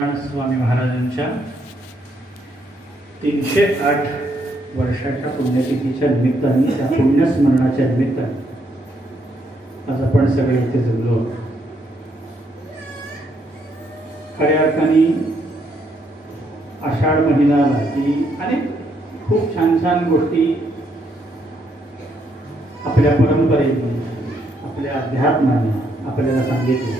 स्वामी महाराजांच्या 308 वर्षाच्या पुण्यतिथीच्या निमित्ताने, त्या पुण्यस्मरणाच्या निमित्ताने आज आपण सगळे इथे जमलो. खऱ्या अर्थाने आषाढ महिन्याला की अनेक खूप छान छान गोष्टी आपल्या परंपरेने, आपल्या अध्यात्माने आपल्याला सांगितल्या.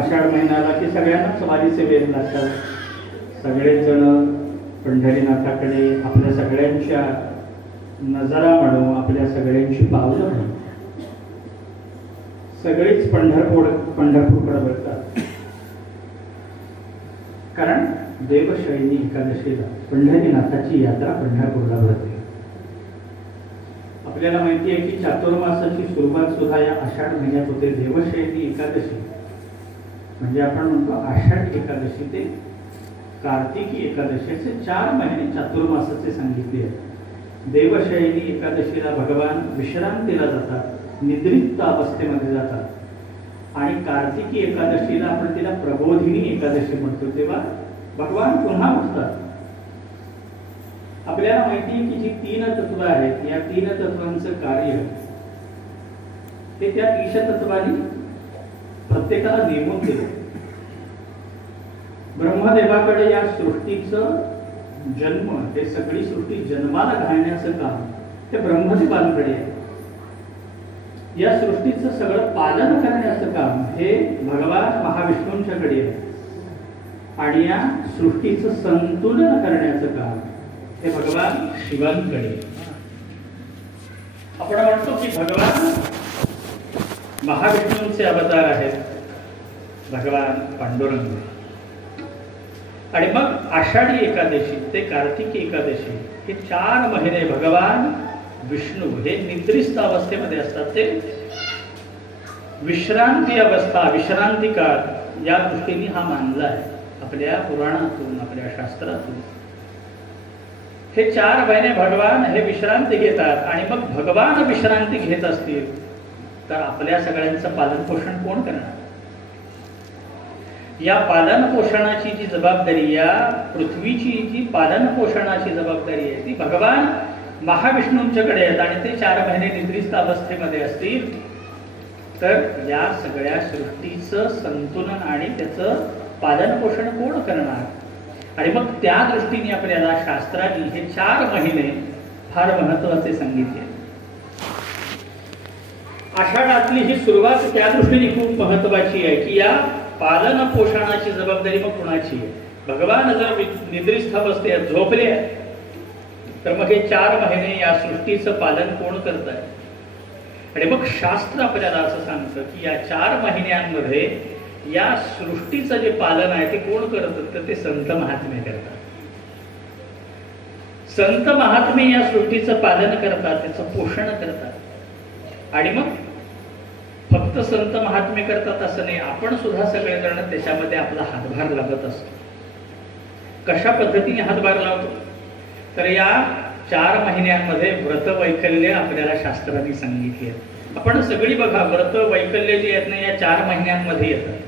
आषाढ महिन्याला की सगळ्यांनाच वारीचे वेध लागतात. सगळेच जण पंढरीनाथाकडे आपल्या सगळ्यांच्या नजरा म्हणू, आपल्या सगळ्यांची पावलं म्हणू, सगळेच पंढरपूरकडे वळतात. कारण देवशयनी एकादशीला पंढरीनाथाची यात्रा पंढरपूरला भरते. आपल्याला माहिती आहे की चातुर्मासाची सुरुवात सुद्धा या आषाढ महिन्यात होते. देवशयनी एकादशी म्हणजे आपण म्हणतो आषाढ एकादशी ते कार्तिकी एकादशी असे 4 महिने चातुर्मासाचे सांगितले आहेत. देवशयनी एकादशीला भगवान विश्रांतीला जातात, निद्रित अवस्थेमध्ये जातात. आणि कार्तिकी एकादशीला आपण तिला प्रबोधिनी एकादशी म्हणतो, तेव्हा भगवान पुन्हा उठतात. आपल्याला माहिती आहे की जी 3 तत्व आहेत, या 3 तत्वांचं कार्य ते त्या ईशतत्वानी प्रत्येकाला नेमून दिलं. ब्रह्मदेवाकडे या सृष्टीचं जन्म, हे सगळी सृष्टी जन्माला घालण्याचं काम ते ब्रह्मदेवांकडे आहे. या सृष्टीचं सगळं पालन करण्याचं काम हे भगवान महाविष्णूंच्याकडे आहे. आणि या सृष्टीचं संतुलन करण्याचं काम हे भगवान शिवांकडे आहे. आपण म्हणतो की भगवान महाविष्णूंचे अवतार आहेत भगवान पांडुरंग. आणि मग आषाढी एकादशी ते कार्तिकी एकादशी हे 4 महिने भगवान विष्णू हे निद्रिस्त अवस्थेमध्ये असतात. ते विश्रांती अवस्था, विश्रांती काळ या दृष्टीने हा मानला आहे आपल्या पुराणातून, आपल्या शास्त्रातून. हे 4 महिने भगवान हे विश्रांती घेतात. आणि मग भगवान विश्रांती घेत असतील तर आपल्या सगळ्यांचं पालन पोषण कोण करणार? या पालन पोषणाची जी जबाबदारी, या पृथ्वीची जी पालन पोषणाची जबाबदारी आहे ती भगवान महाविष्णूंच्याकडे आहेत. आणि ते 4 महिने निद्रिस्त अवस्थेमध्ये असतील तर या सगळ्या सृष्टीचं संतुलन आणि त्याचं पालन पोषण कोण करणार? आणि मग त्या दृष्टीने आपल्याला शास्त्राने हे 4 महिने फार महत्वाचे सांगितले. आषाढातली ही सुरुवात त्या दृष्टीने खूप महत्वाची आहे की या पालन पोषणाची जबाबदारी मग कुणाची आहे? भगवान जर निद्रिस्त अवस्थेत झोपले तर मग हे 4 महिने या सृष्टीचं पालन कोण करत आहे? आणि मग शास्त्र आपल्याला असं सांगतं की या 4 महिन्यांमध्ये या सृष्टीचं जे पालन आहे ते कोण करतात? तर ते संत महात्मे करतात. संत महात्मे या सृष्टीचं पालन करतात, त्याचं पोषण करतात. आणि मग फक्त संत महात्मे करतात असं नाही, आपण सुद्धा सगळेजण त्याच्यामध्ये आपला हातभार लावत असतो. कशा पद्धतीने हातभार लावतो? तर या 4 महिन्यांमध्ये व्रत वैकल्य आपल्याला शास्त्राने सांगितली आहेत. आपण सगळी बघा, व्रत वैकल्य जे आहेत ना या 4 महिन्यांमध्ये येतात.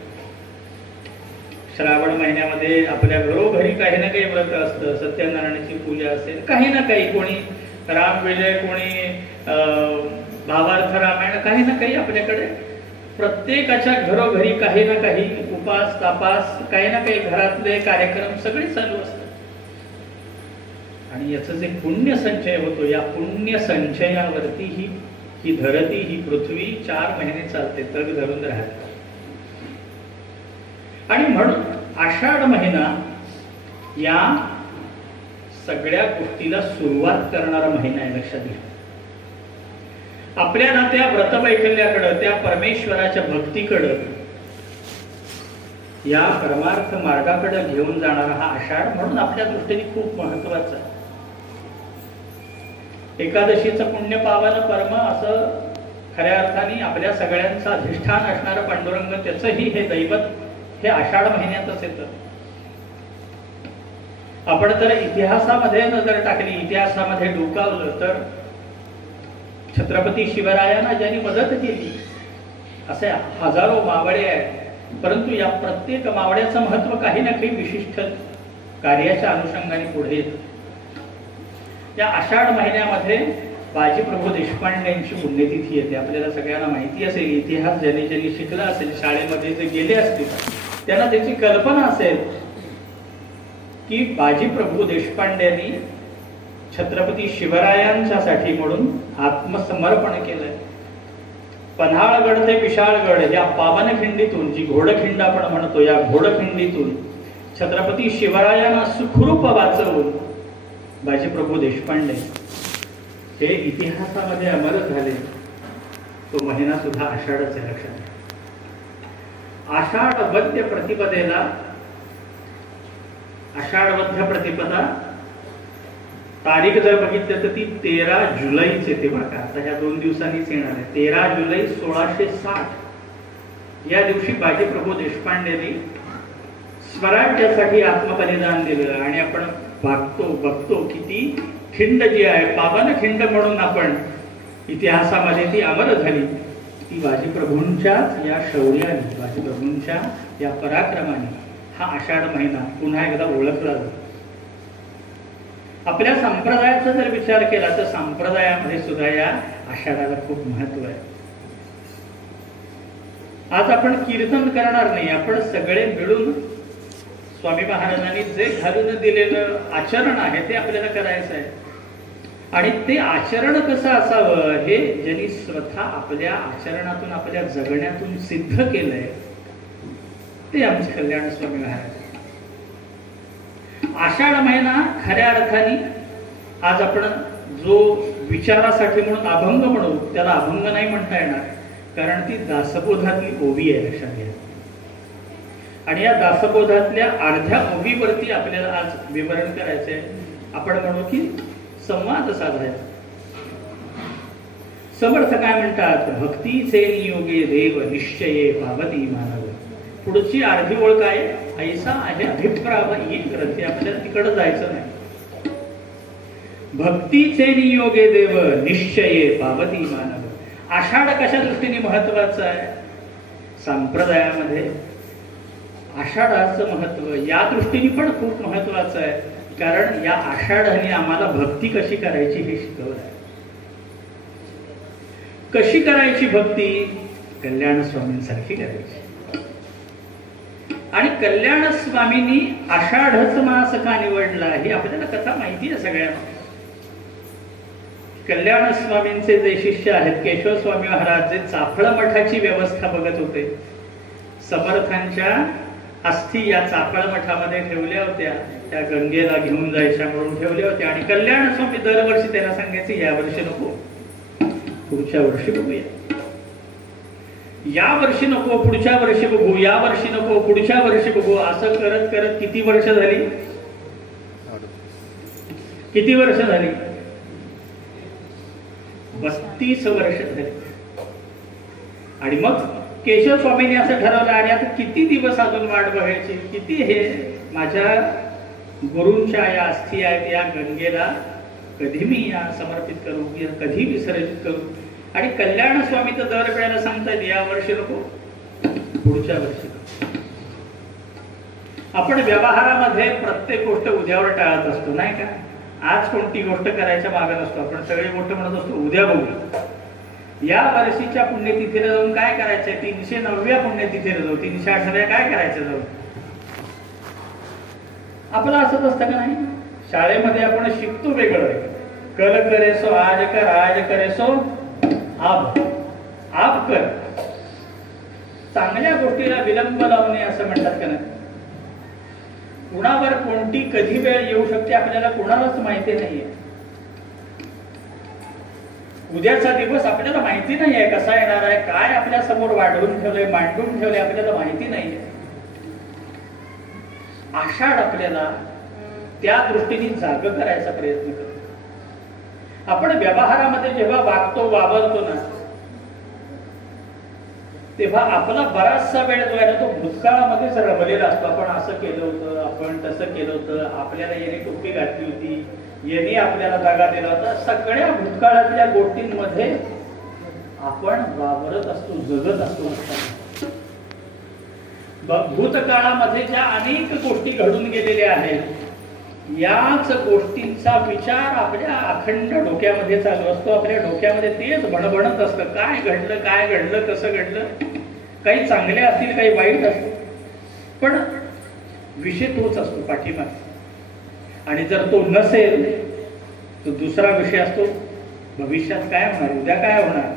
श्रावण महिन्यामध्ये आपल्या घरोघरी काही ना काही व्रत असतं. सत्यनारायणाची पूजा असेल, काही ना काही, कोणी रामविजय, कोणी भावार्थ रामायण, काही ना काही आपल्याकडे प्रत्येकाच्या घरोघरी काही ना काही उपास तापास, काही ना काही घरातले कार्यक्रम सगळे चालू असतात. आणि याचं जे पुण्य संचय होतो, या पुण्य संचयावरती ही धरती, ही पृथ्वी 4 महिने चालते, तग धरून राहते. आणि म्हणून आषाढ महिना या सगळ्या गोष्टीला सुरुवात करणारा महिना आहे. लक्षात घ्या, आपल्याला त्या व्रतवैकल्याकडं, त्या परमेश्वराच्या भक्तीकडं, या परमार्थ मार्गाकडे घेऊन जाणारा हा आषाढ म्हणून आपल्या दृष्टीने खूप महत्वाचा आहे. एकादशीचं पुण्य पावन परम असं खऱ्या अर्थाने आपल्या सगळ्यांचं अधिष्ठान असणारं पांडुरंग, त्याचंही हे दैवत हे आषाढ महिन्यातच येतं. आपण जर इतिहासामध्ये नजर टाकली, इतिहासामध्ये डोकावलं तर छत्रपती शिवरायांना ज्यांनी मदत केली असे हजारो मावळे आहेत परंतु या प्रत्येक मावळ्याचं महत्व काही ना काही विशिष्ट कार्याच्या अनुषंगाने पुढे येतं. या आषाढ महिन्यामध्ये बाजीप्रभू देशपांडेंची पुण्यतिथी येते. आपल्याला सगळ्यांना माहिती असेल, इतिहास ज्यांनी ज्यांनी शिकला असेल, शाळेमध्ये जे गेले असतील त्यांना त्याची कल्पना असेल की बाजीप्रभू देशपांड्यांनी छत्रपती शिवरायांच्यासाठी म्हणून आत्मसमर्पण केलंय. पन्हाळगड ते विशाळगड या पावनखिंडीतून, जी घोडखिंड आपण म्हणतो, या घोडखिंडीतून छत्रपती शिवरायांना सुखरूप वाचवून बाजीप्रभू देशपांडे हे इतिहासामध्ये अमर झाले. तो महिना सुद्धा आषाढच आहे, लक्षात. आषाढ वद्य प्रतिपदेला, आषाढ वद्य प्रतिपदा तारीख जर बघितलं तर ती 13 जुलैच येते बरं का. आता ह्या 2 दिवसांनीच येणार आहे. 13 जुलै 1660 या दिवशी बाजीप्रभू देशपांडेंनी स्वराज्यासाठी आत्मबलिदान दिलं. आणि आपण बघतो की ती खिंड जी आहे, पावन खिंड म्हणून आपण इतिहासामध्ये ती अमर झाली, ती बाजीप्रभूंच्याच या शौर्याने, बाजीप्रभूंच्या या पराक्रमाने हा आषाढ महिना पुन्हा एकदा ओळखला जातो. आपल्या संप्रदायाचा जर विचार केला तर संप्रदायामध्ये सुद्धा या आषाढाला खूप महत्व आहे. आज आपण कीर्तन करणार नाही, आपण सगळे मिळून स्वामी महाराजांनी जे घालून दिलेलं आचरण आहे ते आपल्याला करायचं आहे. आणि ते आचरण कसं असावं हे ज्यांनी स्वतः आपल्या आचरणातून, आपल्या जगण्यातून सिद्ध केलंय ते आमचे कल्याण स्वामी महाराज. आषाढ महिना खऱ्या अर्थाने आज आपण जो विचारासाठी म्हणून अभंग म्हणू, त्याला अभंग नाही म्हणता येणार, कारण ती दासबोधातली ओवी आहे, लक्षात घ्या. आणि या दासबोधातल्या अर्ध्या ओवीवरती आपल्याला आज विवरण करायचंय. आपण म्हणू की संवाद साधायचा. समर्थ काय म्हणतात, भक्तीचे नियोगे देव निश्चये पावती मानव. पुढची अर्धी ओळ काय, ऐसा आहे अभिप्राव येईल रथे. आपल्याला तिकडे जायचं नाही. भक्तीचे नियोगे देव निश्चये पावती मानव. आषाढ कशा दृष्टीने महत्वाचं आहे संप्रदायामध्ये, आषाढाचं महत्व या दृष्टीने पण खूप महत्वाचं आहे. कारण या आषाढाने आम्हाला भक्ती कशी करायची हे शिकवलं आहे. कशी करायची भक्ती, कल्याण स्वामींसारखी करायची. आणि कल्याण स्वामींनी आषाढच मास का निवडला ही आपल्याला कथा माहिती आहे सगळ्यांना. कल्याण स्वामींचे जे शिष्य आहेत केशव स्वामी महाराज, जे चाफळ मठाची व्यवस्था बघत होते, समर्थांच्या अस्थी या चाफळ मठामध्ये ठेवल्या होत्या, त्या गंगेला घेऊन जायच्या म्हणून ठेवल्या होत्या. आणि कल्याण स्वामी दरवर्षी त्यांना सांगायचे, या वर्षी नको, पुढच्या वर्षी बघूया, या वर्षी नको, पुढच्या वर्षी बघू, या वर्षी नको, पुढच्या वर्षी बघू. असं करत करत किती वर्ष झाली, किती वर्ष झाली, 32 वर्ष झाली. आणि मग केशव स्वामींनी असं ठरवलं, आणि आता किती दिवस अजून वाट बघायची, किती हे माझ्या गुरूंच्या या अस्थी आहेत या गंगेला कधी मी या समर्पित करू, कधी विसर्जित करू. आणि कल्याण स्वामी तर दर वेळेला सांगतात, या वर्षी नको, पुढच्या वर्षी. आपण व्यवहारामध्ये प्रत्येक गोष्ट उद्यावर टाळत असतो, नाही का. आज कोणती गोष्ट करायच्या मागे नसतो, आपण सगळी गोष्ट म्हणत असतो उद्या बघू. या वर्षीच्या पुण्यतिथीला जाऊन काय करायचंय, 309व्या पुण्यतिथीला जाऊ, 308व्या काय करायचं जाऊ. आपलं असंच असतं का नाही. शाळेमध्ये आपण शिकतो वेगळं, कल करे सो आज कर, आज करे सो आप, आप कर. चांगल्या गोष्टीला विलंब लावणे असं म्हणतात का नाही. कुणावर कोणती कधी वेळ येऊ शकते आपल्याला कुणालाच माहिती नाहीये. उद्याचा दिवस आपल्याला माहिती नाहीये कसा येणार आहे, काय आपल्या समोर वाढवून ठेवलंय, मांडून ठेवलंय, आपल्याला माहिती नाहीये. आषाढ आपल्याला त्या दृष्टीने जाग करायचा प्रयत्न करतो. आपण व्यवहारामध्ये जेव्हा वागतो, वावरतो ना, तेव्हा आपला बराचसा वेळ जो आहे ना तो भूतकाळामध्येच रमलेला असतो. आपण असं केलं होतं, आपण तसं केलं होतं, आपल्याला याने टोपी घातली होती, याने आपल्याला जागा दिला होता. सगळ्या भूतकाळातल्या गोष्टींमध्ये आपण वावरत असतो, जगत असतो. भूतकाळामध्ये ज्या अनेक गोष्टी घडून गेलेल्या आहेत याच गोष्टींचा विचार आपल्या अखंड डोक्यामध्ये चालू असतो. आपल्या डोक्यामध्ये तेच भणभणत असतं, काय घडलं कसं घडलं. काही चांगले असतील काही वाईट असतील, पण विषय तोच असतो पाठीमागे. आणि जर तो नसेल तर दुसरा विषय असतो, भविष्यात काय होणार, उद्या काय होणार,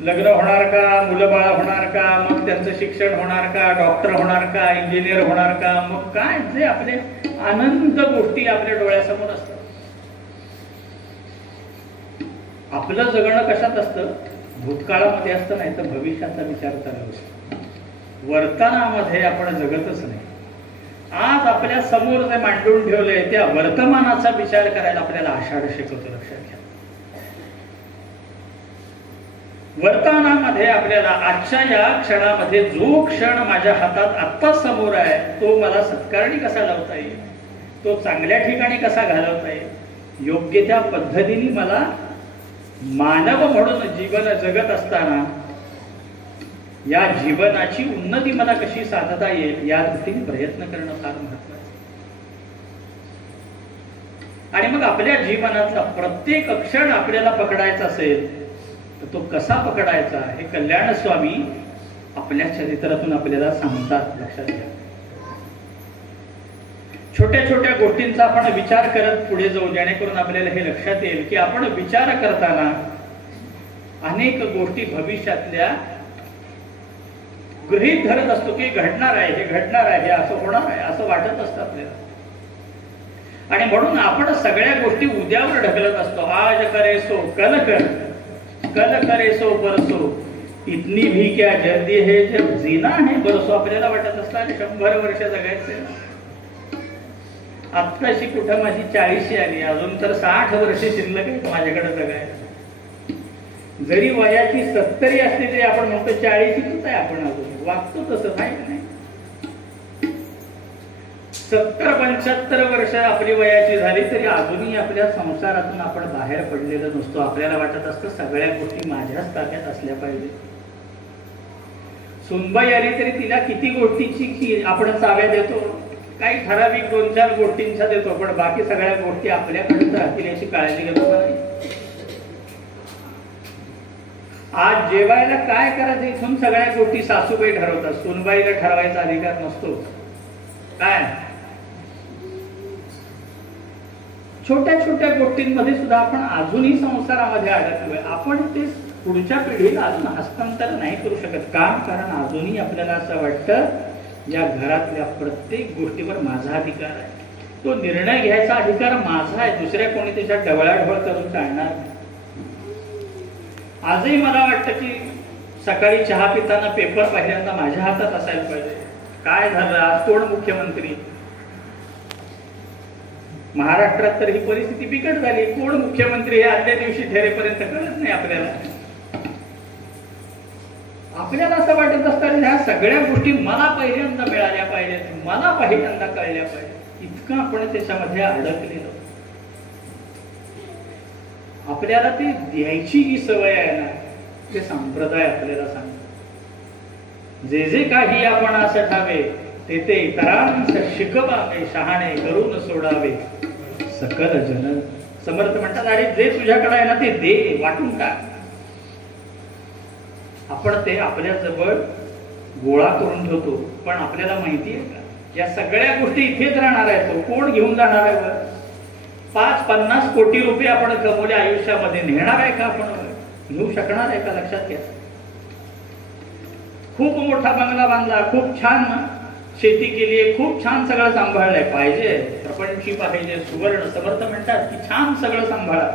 लग्न होणार का, मुलं बाळ होणार का, मग त्यांचं शिक्षण होणार का, डॉक्टर होणार का, इंजिनियर होणार का, मग काय जे आपले अनंत गोष्टी आपल्या डोळ्यासमोर असतात. आपलं जगणं कशात असतं, भूतकाळामध्ये असतं, नाही तर भविष्याचा विचार चालू असतो. वर्तनामध्ये आपण जगतच नाही. आज आपल्या समोर जे मांडून ठेवलंय त्या वर्तमानाचा विचार करायला आपल्याला आषाढ शिकवतो. लक्षात घ्या, वर्तमानामध्ये आपल्याला आजच्या या क्षणामध्ये जो क्षण माझ्या हातात आत्ता समोर आहे तो मला सत्कारणी कसा लावता येईल, तो चांगल्या ठिकाणी कसा घालवता येईल, योग्य त्या पद्धतीने मला मानव म्हणून जीवन जगत असताना या जीवनाची उन्नती मला कशी साधता येईल या दृष्टीने प्रयत्न करणं फार महत्वाचं. आणि मग आपल्या जीवनातला प्रत्येक क्षण आपल्याला पकडायचा असेल तर तो कसा पकडायचा हे कल्याण स्वामी आपल्या चरित्रातून आपल्याला सांगतात. लक्षात घ्या, छोट्या छोट्या गोष्टींचा आपण विचार करत पुढे जाऊ, जेणेकरून आपल्याला हे लक्षात येईल की आपण विचार करताना अनेक गोष्टी भविष्यातल्या गृहीत धरत असतो की घडणार आहे, हे घडणार आहे, हे असं होणार आहे, असं वाटत असतं आपल्याला. आणि म्हणून आपण सगळ्या गोष्टी उद्यावर ढकलत असतो. आज करे सो कल कर, कल करे सो परसो, इतनी भी क्या जल्दी है जब जीना है बरसो. आपल्याला वाटत असतं 100 वर्ष जगायचे. आत्ताशी कुठं माझी 40 आली, अजून तर 60 वर्ष शिल्लक आहेत माझ्याकडे जगायला. जरी वयाची 70 असली तरी आपण म्हणतो 40च आहे आपण, अजून वागतो तसं नाही. 70-75 वर्ष आपली वयाची झाली तरी अजूनही आपल्या संसारातून आपण बाहेर पडलेलो नसतो. आपल्याला वाटत असतं सगळ्या गोष्टी माझ्याच ताब्यात असल्या पाहिजे. सुनबाई आली तरी तिला किती गोष्टीची आपण चाव्या देतो, काही ठराविक 2-4 गोष्टींचा देतो, पण बाकी सगळ्या गोष्टी आपल्याकडेच राहतील याची काळजी घेतो नाही. आज जेवायला काय करायचं इथून सगळ्या गोष्टी सासूबाई ठरवतात, सुनबाईला ठरवायचा अधिकार नसतो. काय छोट्या छोट्या गोष्टींमध्ये सुद्धा आपण अजूनही संसारामध्ये अडकलोय. आपण ते पुढच्या पिढीला अजून हस्तांतर नाही करू शकत. कारण अजूनही आपल्याला असं वाटतं या घरातल्या प्रत्येक गोष्टीवर माझा अधिकार आहे, तो निर्णय घ्यायचा अधिकार माझा आहे, दुसऱ्या कोणी त्याच्या डवळाढवळ करून चालणार. आजही मला वाटतं की सकाळी चहा पिताना पेपर पहिल्यांदा माझ्या हातात असायला पाहिजे. काय झालं, आज कोण मुख्यमंत्री, महाराष्ट्रात तर ही परिस्थिती बिकट झाली. कोण मुख्यमंत्री हे आदल्या दिवशी ठरेपर्यंत कळत नाही आपल्याला. आपल्याला असं वाटत असतं ह्या सगळ्या गोष्टी मला पहिल्यांदा मिळाल्या पाहिजेत, मला पहिल्यांदा कळल्या पाहिजेत. इतकं आपण त्याच्यामध्ये अडकलेलो. आपल्याला ते द्यायची जी सवय आहे ना, ते संप्रदाय आपल्याला सांगतो. जे जे काही आपण असं ठावे ते ते इतरांस शिकवावे, शहाणे करून सोडावे सकल जन. समर्थ म्हणतात अरे जे तुझ्याकडे आहे ना ते दे, वाटून टाक. आपण ते आपल्या जवळ गोळा करून ठेवतो, पण आपल्याला माहिती आहे का या सगळ्या गोष्टी इथेच राहणार आहेत. कोण घेऊन जाणार आहे? 5-50 कोटी रुपये आपण कमवले आयुष्यामध्ये, नेणार आहे का आपण? घेऊ शकणार आहे का? लक्षात घ्या. खूप मोठा बंगला बांधला, खूप छान शेती केली आहे, खूप छान सगळं सांभाळलंय, पाहिजे प्रपंची पाहिजे सुवर्ण. समर्थ म्हणतात की छान सगळं सांभाळा,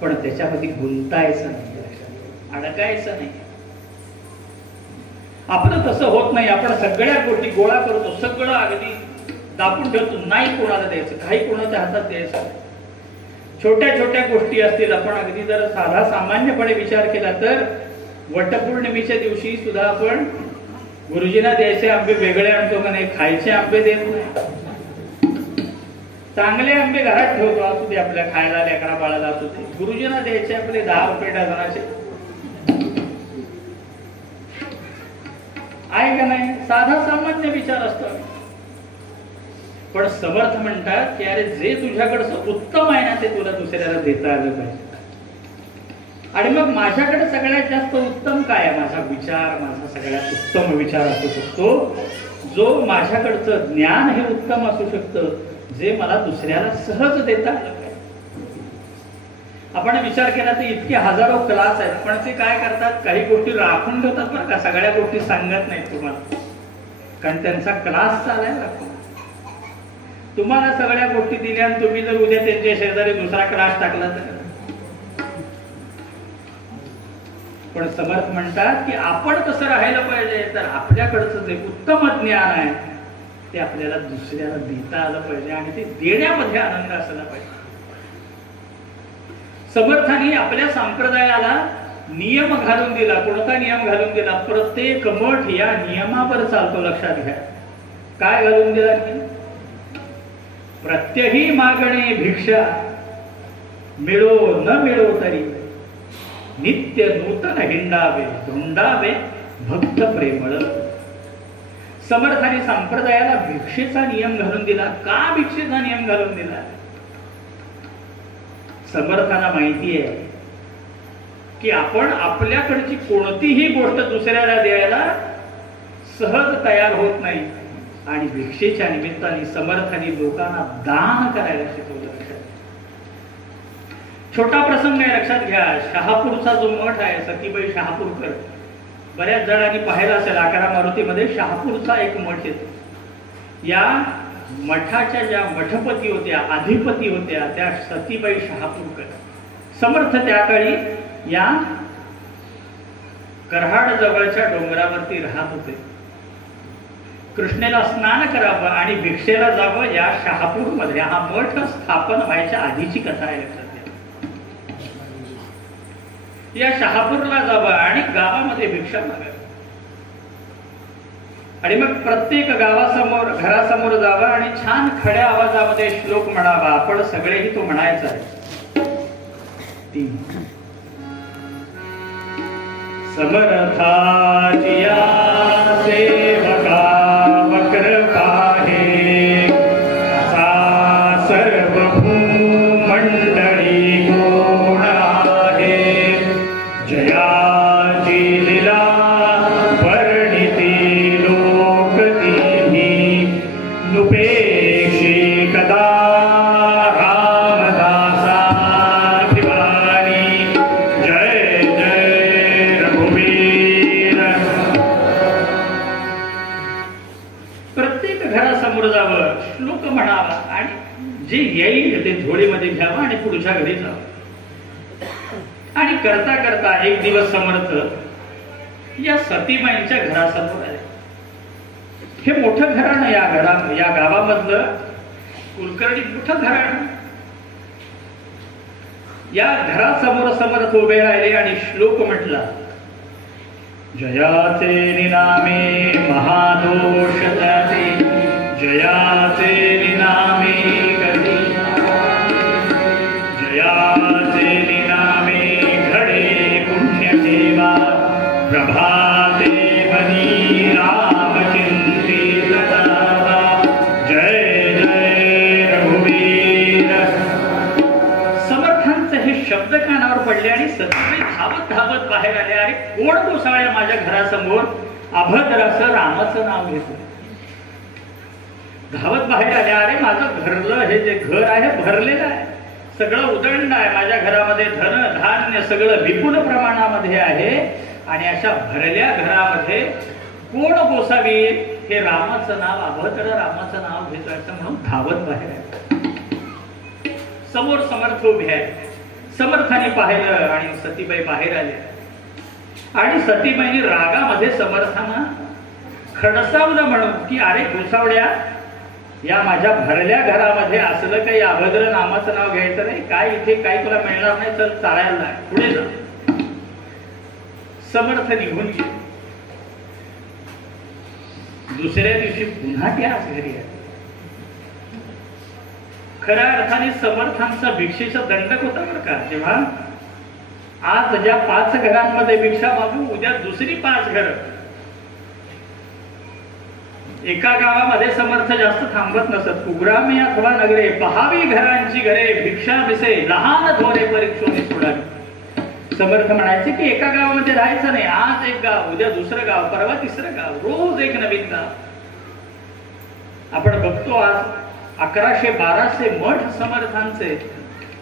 पण त्याच्यामध्ये गुंतायचं नाही, अडकायचं नाही. आपलं तसं होत नाही. आपण सगळ्या गोष्टी गोळा करतो, सगळं अगदी दाबून ठेवतो, नाही कोणाला द्यायचं, काही कोणाच्या हातात द्यायचं. छोट्या छोट्या गोष्टी असतील, आपण अगदी जर साधा सामान्यपणे विचार केला तर वटपौर्णिमेच्या दिवशी सुद्धा आपण गुरुजींना द्यायचे आंबे वेगळे आणतो का नाही? खायचे आंबे देत नाही. चांगले आंबे घरात ठेवतो, असू दे आपल्या खायला, लेकरा बाळाला असू दे. गुरुजींना द्यायचे आपले 10 रुपये डझनाचे. आहे का नाही? साधा सामान्य विचार असतो. पण समर्थ म्हणतात की अरे जे तुझ्याकडचं उत्तम आहे ना ते तुला दुसऱ्याला देता आलं पाहिजे. आणि मग माझ्याकडे सगळ्यात जास्त उत्तम काय आहे? माझा विचार, माझा सगळ्यात उत्तम विचार असू शकतो. जो माझ्याकडचं ज्ञान हे उत्तम असू शकतं, जे मला दुसऱ्याला सहज देता आलं पाहिजे. आपण विचार केला तर इतके हजारो क्लास आहेत, पण ते काय करतात? काही गोष्टी राखून ठेवतात बरं का, सगळ्या गोष्टी सांगत नाहीत तुम्हाला, कारण त्यांचा क्लास चालायला लागतो. तुम्हाला सगळ्या गोष्टी दिल्या आणि तुम्ही जर उद्या त्यांच्या शेजारी दुसरा क्लास टाकला तर. पण समर्थ म्हणतात की आपण कसं राहायला पाहिजे, तर आपल्याकडचं जे उत्तम ज्ञान आहे ते आपल्याला दुसऱ्याला देता आलं पाहिजे आणि ते देण्यामध्ये आनंद असला पाहिजे. समर्थांनी आपल्या संप्रदायाला नियम घालून दिला. कोणता नियम घालून दिला? प्रत्येक मठ या नियमावर चालतो. लक्षात घ्या काय घालून दिला? प्रत्यही मागणे भिक्षा, मिळो न मिळो तरी नित्य नूतन हिंडावे, धुंडावे भक्त प्रेमळ. समर्थांनी संप्रदायाला भिक्षेचा नियम घालून दिला. का भिक्षेचा नियम घालून दिला? समर्थांना माहिती आहे की आपण आपल्याकडची कोणतीही गोष्ट दुसऱ्याला द्यायला सहज तयार होत नाही, आणि भिक्षेच्या निमित्ताने समर्थांनी लोकांना दान करायला शिकवलं. छोटा प्रसंग आहे, लक्षात घ्या. शहापूरचा जो मठ आहे, सतीबाई शहापूरकर, बऱ्याच जणांनी पाहिला असेल, आकारा मारुतीमध्ये शहापूरचा एक मठ येतो. या मठाच्या ज्या मठपती होत्या, अधिपती होत्या, त्या सतीबाई शहापूरकर. समर्थ त्या काळी या कराड जवळच्या डोंगरावरती राहत होते. कृष्णेला स्नान करावं आणि भिक्षेला जावं या शहापूर मध्ये, हा मठ स्थापन व्हायच्या आधीची कथा आहे. लक्षात घ्या. या शहापूरला जावं आणि गावामध्ये भिक्षा मागावी, आणि मग प्रत्येक गावासमोर, घरासमोर जावं आणि छान खड्या आवाजामध्ये श्लोक म्हणावा. आपण सगळेही तो म्हणायचा आहे. समर्थाची सेवका वक्र पाहे, असा सर्व भूमंडळी कोण आहे. जयाची लीला वर्णिती लोक तिन्ही, नुपेक्षी कदा रामदासा भिवानी. जय जय रघुवीर. प्रत्येक घरासमोर जावं, श्लोक म्हणावा, आणि जे येईल ते झोळीमध्ये घ्यावं आणि पुढच्या घरी जावं. आणि करता करता एक दिवस समर्थ या सतीबाईंच्या घरासमोर आले. हे मोठं घराणं, या गावामधलं कुलकर्णी मोठं घराणं. या घरासमोर समर्थ उभे राहिले आणि श्लोक म्हटला. जयाचे निनामे महादोष जाते, जयाचे निनामे कधी, जयाचे निनामे घडे पुण्यसेवा, प्रभाते बनी रामचिंतित दाता. जय जय रघुवीर. समर्थांचे हे शब्द कानावर पडले आणि सतीबाई धावत धावत बाहेर आले. अरे कोण कोसळ्या माझ्या घरासमोर अभद्र असं रामाचं नाव घेतो. धावत बाहेर आल्या. अरे माझं घरलं हे जे घर आहे भरलेलं आहे, सगळं उदंड आहे, माझ्या घरामध्ये धन धान्य सगळं विपुल प्रमाणामध्ये आहे, आणि अशा भरल्या घरामध्ये कोण गोसावी हे रामाचं नाव, अभद्र रामाचं नाव घेतोय म्हणून धावत बाहेर आहे. समोर समर्थ उभे आहे. समर्थाने पाहिलं आणि सतीबाई बाहेर आले, आणि सतीबाईंनी रागामध्ये समर्थांना खडसावलं म्हणून की अरे गोसावड्या, या माझ्या भरल्या घरामध्ये असलं काही अभद्र नामाचं नाव घ्यायचं नाही. काय इथे काही तुला मिळणार नाही, चल चालायला नाही, पुढे जा. समर्थ निघून गेले. दुसऱ्या दिवशी पुन्हा त्याच घरी आहे. खऱ्या अर्थाने समर्थांचा भिक्षेचा दंडक होता बरं का. जेव्हा आज ज्या 5 घरांमध्ये भिक्षा मागू, उद्या दुसरी 5 घरं. एका गावामध्ये समर्थ जास्त थांबत नसत. कुग्रामी अथवा नगरे पहावी घरांची घरे भिक्षा बिसे लहान थोरे परीक्षोनी सोडावी. समर्थ म्हणायचे की एका गावामध्ये राहायचं नाही. आज एक गाव, उद्या दुसरं गाव, परवा तिसरं गाव, रोज एक नवीन गाव. आपण बघतो आज 1100-1200 मठ समर्थांचे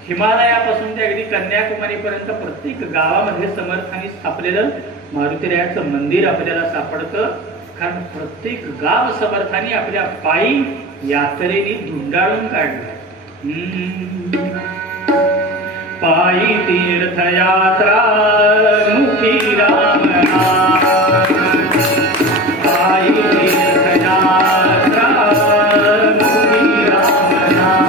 हिमालयापासून ते अगदी कन्याकुमारी पर्यंत प्रत्येक गावामध्ये समर्थांनी स्थापलेलं मारुतीरायाचं मंदिर आपल्याला सापडतं. कारण प्रत्येक गाव समर्थांनी आपल्या पायी यात्रेने धुंडाळून काढलं. पायी तीर्थयात्रा मुखी राम नाम, पायी तीर्थयात्रा मुखी राम नाम.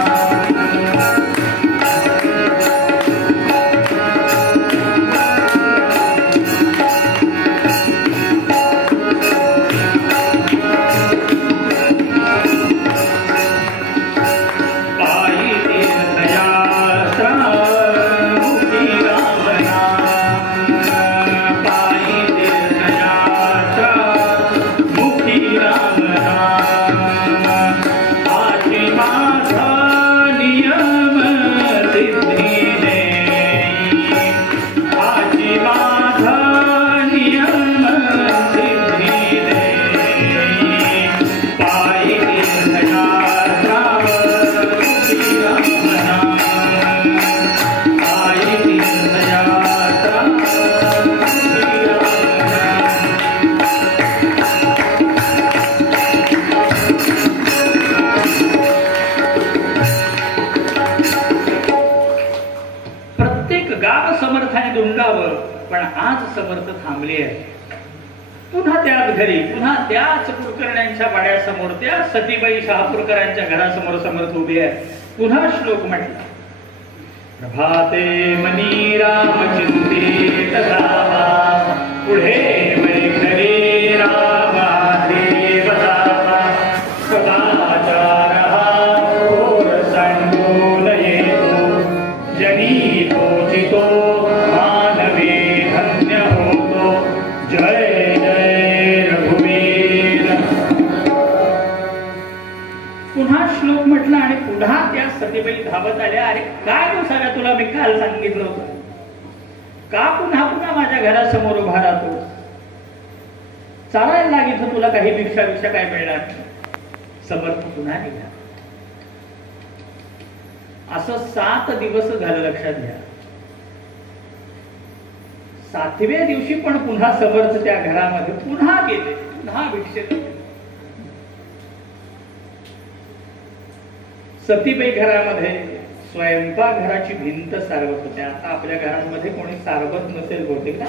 पण आज समर्थ थांबले आहे. पुन्हा त्याच घरी, पुन्हा त्याच कुलकर्ण्यांच्या वाड्यासमोर, त्या सतीबाई शहापूरकरांच्या घरासमोर समर्थ उभे आहे. पुन्हा श्लोक म्हटला, प्रभाते मनी राम चिंतित धावा, पुढे वैखरी रामा देव धावा, सदाचार हा घोर सांडून येतो, जनी तोचितो मानवी धन्य होतो. जय जय रघुवीर. पुन्हा श्लोक म्हटला आणि पुन्हा त्या सतीबाई धावत आल्या. अरे काय गोसाव्या, तुला मी काल सांगितलं होतं, का पुन्हा पुन्हा माझ्या घरासमोर उभा राहतो? चालायला लागितलं तुला, काही भिक्षा काय मिळणार? समर्थ पुन्हा निघा. असं 7 दिवस झालं, लक्षात घ्या. 7व्या दिवशी पण पुन्हा समर्थ त्या घरामध्ये पुन्हा गेले, पुन्हा भिक्षेत. सतीबाई घरामध्ये स्वयंपाकघराची भिंत सारवत होत्या. आता आपल्या घरांमध्ये कोणी सारवत नसेल बहुतेक ना.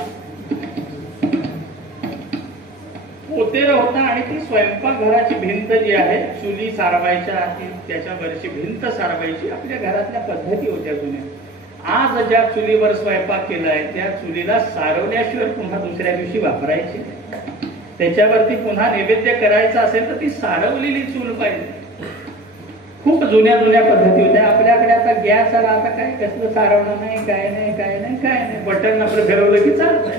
पोतेर होता आणि ती स्वयंपाकघराची भिंत जी आहे, चुली सारवायच्या, त्याच्यावरची भिंत सारवायची आपल्या घरातल्या पद्धती होत्या जुन्या. आज ज्या चुलीवर स्वयंपाक केलाय त्या चुलीला सारवल्याशिवाय पुन्हा दुसऱ्या दिवशी वापरायची. त्याच्यावरती पुन्हा नैवेद्य करायचा असेल तर ती सारवलेली चूल पाहिजे. खूप जुन्या पद्धती होत्या. आपल्याकडे आता गॅस आला, आता काय कसलं सारवणं नाही, काय नाही. बटन आपलं फिरवलं की चालतंय.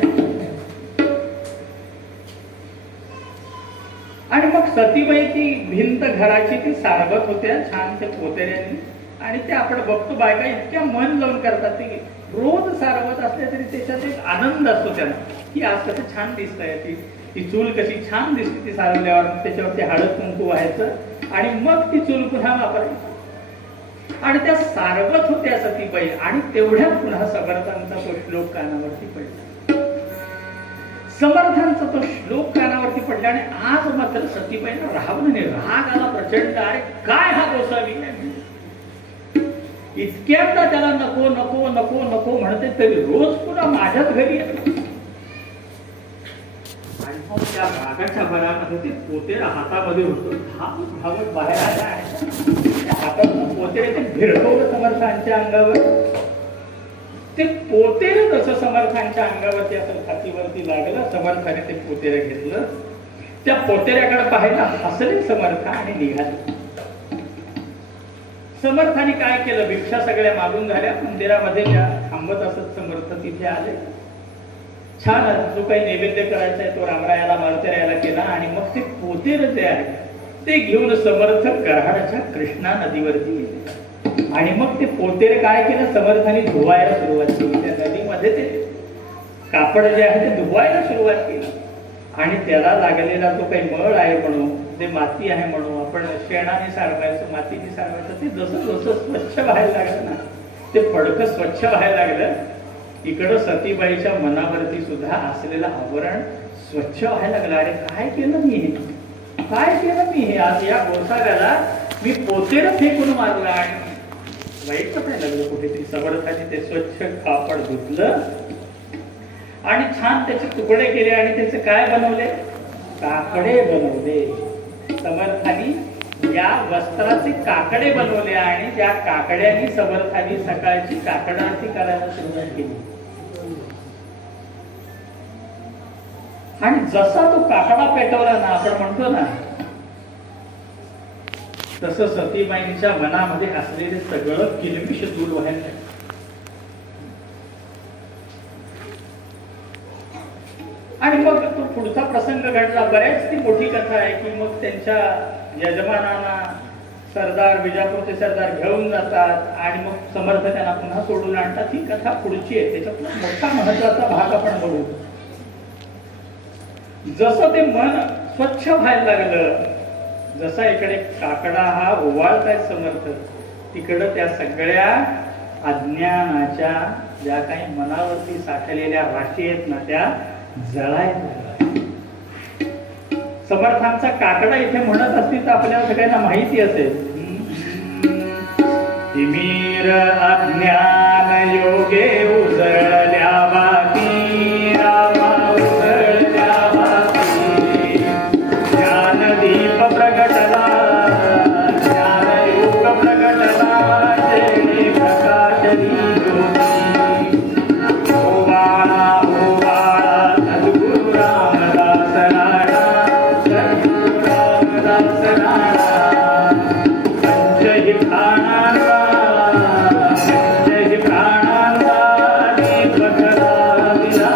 आणि मग सतीबाई ती भिंत घराची ती सारवत होत्या छान त्या पोतेऱ्यांनी. आणि ते आपण बघतो बायका इतक्या मन लावून करतात, ते रोज सारवत असले तरी त्याच्यात एक आनंद असतो त्यांना, की आज कसं छान दिसतंय, ती चूल कशी छान दिसते ती सारवल्यावर. त्याच्यावरती हळद कुंकू व्हायचं आणि मग ती चूल पुन्हा वापरायची. आणि त्या सारवत होत्या सतीबाई. आणि तेवढ्यात पुन्हा समर्थांचा तो श्लोक कानावरती पडला. समर्थांचा तो श्लोक कानावरती पडला आणि आज मात्र सतीबाईंना राहावं नाही, राग आला प्रचंड. अरे काय हा गोसावी, इतक्यांदा त्याला नको नको नको नको म्हणते तरी रोज पुन्हा माझ्याच घरी येतो. आणि मग त्या रागाच्या भरामध्ये ते पोतेर हातामध्ये होतं. धावत बाहेर आला आणि हातात पोतेर ते भिरकवलं समर्थांच्या अंगावर. ते पोतेर तसं समर्थांच्या अंगावरती असं छातीवरती लागलं. समर्थाने ते पोतेर घेतलं, त्या पोतेऱ्याकडे पाहायला हसले समर्थ आणि निघाले. समर्थाने काय केलं, भिक्षा सगळ्या मागून झाल्या. मंदिरामध्ये थांबत असत समर्थ तिथे आले. छान जो काही नैवेद्य करायचा आहे तो रामरायाला मारुतीरायाला केला. आणि मग ते पोतेर जे आहे ते घेऊन समर्थ कराडच्या कृष्णा नदीवरती गेले आणि मग ते पोतेरे काय केलं, समर्थाने धुवायला सुरुवात केली. त्या नदीमध्ये ते कापड जे आहे ते धुवायला सुरुवात केली आणि त्याला लागलेला जो काही मळ आहे म्हणून, जे माती आहे म्हणून, आपण शेणाने सारवायचं, मातीने सारवायचं, ते जसं जसं स्वच्छ व्हायला लागलं ना, ते फडकं स्वच्छ व्हायला लागलं. इकडं सतीबाईच्या मनावरती सुद्धा असलेलं आवरण स्वच्छ व्हायला लागलं. अरे काय केलं मी हे, काय केलं मी हे, आज या गोसाव्याला मी पोतेर फेकून मारलं. आणि वाईट काय लागलं कुठेतरी. समर्थाने ते स्वच्छ कापड धुतलं आणि छान त्याचे तुकडे केले आणि त्याचे काय बनवले, काकडे बनवले. समर्थाने या वस्त्राचे काकडे बनवले आणि त्या काकड्यांनी समर्थाने सकाळची काकड आरती करायला सुरुवात केली. आणि जसा तो काकडा पेटवला ना, आपण म्हणतो ना, तसं सतीबाईंच्या मनामध्ये असलेले सगळं किलबिश दूर व्हायला लागलं. आणि मग तो पुढचा प्रसंग घडला. बऱ्याच ती मोठी कथा आहे की मग त्यांच्या यजमानांना सरदार, विजापूरचे सरदार घेऊन जातात आणि मग समर्थ त्यांना पुन्हा सोडून आणतात. ही कथा पुढची आहे, त्याच्यातला मोठा महत्वाचा भाग आपण बघू. जसं ते मन स्वच्छ व्हायला लागलं, जसा इकडे काकडा हा ओवाळतायत समर्थ, तिकडं त्या सगळ्या अज्ञानाच्या ज्या काही मनावरती साठलेल्या राशी आहेत ना, त्या जळायला. समर्थांचा काकडा इथे म्हणत असतील तर आपल्याला सगळ्यांना माहिती असेल. तिमीर अज्ञान योगे उजळल्या बाकी, रामा उजळल्या बाकी, ज्ञानदीप प्रगटला, ज्ञानयोग प्रगटला, जय प्रकाशनी ज्योती, ओवाळा ओवाळा सद्गुरु रामदास राणा, सद्गुरु रामदास राणा, पंचही प्राणांचा, पंचही प्राणांचा दीपकला दिला.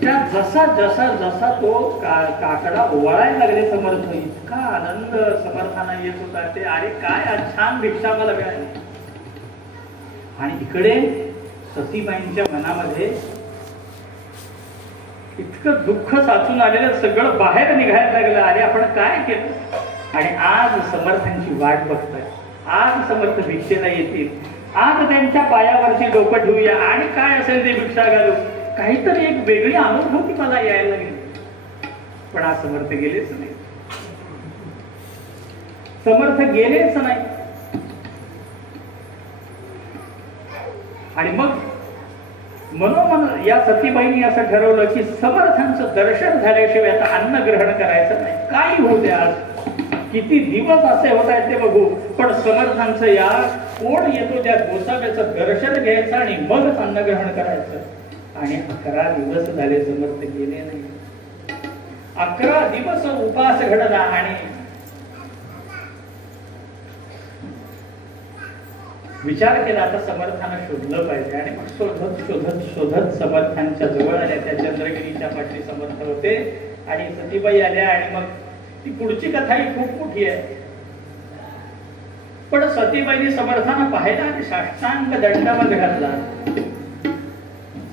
त्या जसा जसा जसा तो काकडा ओवाळायला लागले समर्थ, इतका आनंद समर्थांना येत होता. ते अरे काय आज छान भिक्षा मला मिळाली. आणि इकडे सतीबाईंच्या मनामध्ये इतकं दुःख साचून आलेलं, सगळं बाहेर निघायला लागलं. अरे आपण काय केलं. आणि आज समर्थांची वाट बघताय, आज समर्थ भिक्षेला येतील, आज त्यांच्या पायावरची डोकं ठेवूया आणि काय असेल ते भिक्षा घालू. काहीतरी एक वेगळी अनुभूती मला यायला लागली. पण आज समर्थ गेलेच नाही, समर्थ गेलेच नाही. आणि मग मनोमन या सतीबाईंनी असं ठरवलं की समर्थांचं दर्शन झाल्याशिवाय आता अन्न ग्रहण करायचं नाही. काही होऊ द्या, आज किती दिवस असे होत आहेत ते बघू, पण समर्थांचं या कोण येतो त्या गोसाव्याचं दर्शन घ्यायचं आणि मगच अन्न ग्रहण करायचं. आणि 11 दिवस झाले समर्थ गेले नाही. 11 दिवस उपास घडला आणि विचार केला आता समर्थांना शोधलं पाहिजे. आणि मग शोधत शोधत शोधत समर्थांच्या जवळ आल्या. त्या चंद्रगिरीच्या पाठी समर्थ होते आणि सतीबाई आल्या. आणि मग ती पुढची कथा ही खूप मोठी आहे. पण सतीबाईंनी समर्थांना पाहिला आणि साष्टांग दंडवत घातला.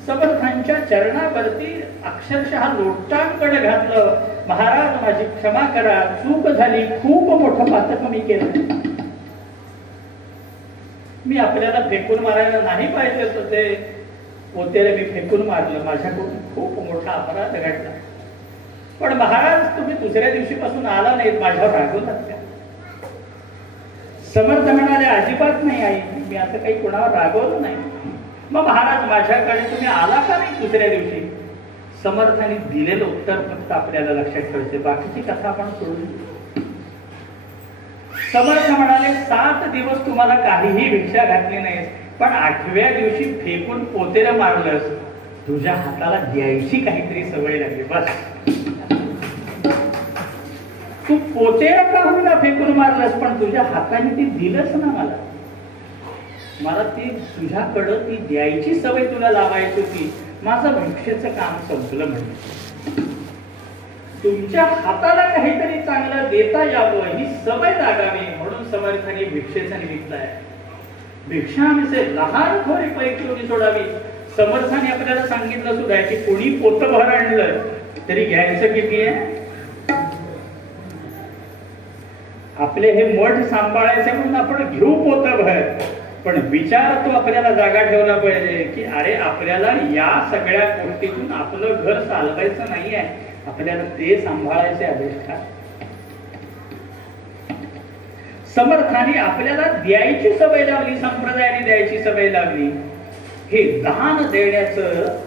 समर्थांच्या चरणावरती अक्षरशः लोटांगण घातलं. महाराज माझी क्षमा करा, चूक झाली, खूप मोठं पातक मी केलं. मी आपल्याला फेकून मारायला नाही पाहिजे होतं, ते पोतेला मी फेकून मारलं, माझ्याकडून खूप मोठा अपराध घडला. पण महाराज तुम्ही दुसऱ्या दिवशीपासून आला नाहीत, माझ्यावर रागवलात का. समर्थ म्हणाले अजिबात नाही आई, मी असं काही कोणावर रागवलं नाही. मग महाराज माझ्याकडे तुम्ही आला का नाही दुसऱ्या दिवशी. समर्थाने दिलेलं उत्तर फक्त आपल्याला लक्षात ठेवायचे, बाकीची कथा आपण सोडून. समर्थ म्हणाले 7 दिवस तुम्हाला काहीही भिक्षा घातली नाही, पण 8व्या दिवशी फेकून पोतेला मारलंस, तुझ्या हाताला द्यायची काहीतरी सवय लागली. बस तू पोतेला का होईना फेकून मारलंस, पण तुझ्या हाताने ती दिलंच ना मला. मला ती तुझ्याकडं ती द्यायची सवय तुला लावायची होती. माझं भिक्षेचं काम संपलं म्हणजे. तुमच्या हाताला काहीतरी चांगलं देता यावं ही सवय लागावी म्हणून समर्थांनी भिक्षेचा निमित्त आहे. भिक्षा म्हणजे लहान थोडी पैकी सोडावी. समर्थाने आपल्याला सांगितलं सुद्धा की कोणी पोतभर आणलं तरी घ्यायचं किती आहे. आपले हे मठ सांभाळायचे म्हणून आपण घेऊ पोतभर, पण विचार तो आपल्याला जागा ठेवला पाहिजे की अरे आपल्याला या सगळ्या गोष्टीतून आपलं घर चालवायचं नाहीये, आपल्याला ते सांभाळायचे अधिष्ठान. समर्थाने आपल्याला द्यायची सवय लावली, संप्रदायाने द्यायची सवय लावली. हे दान देण्याचं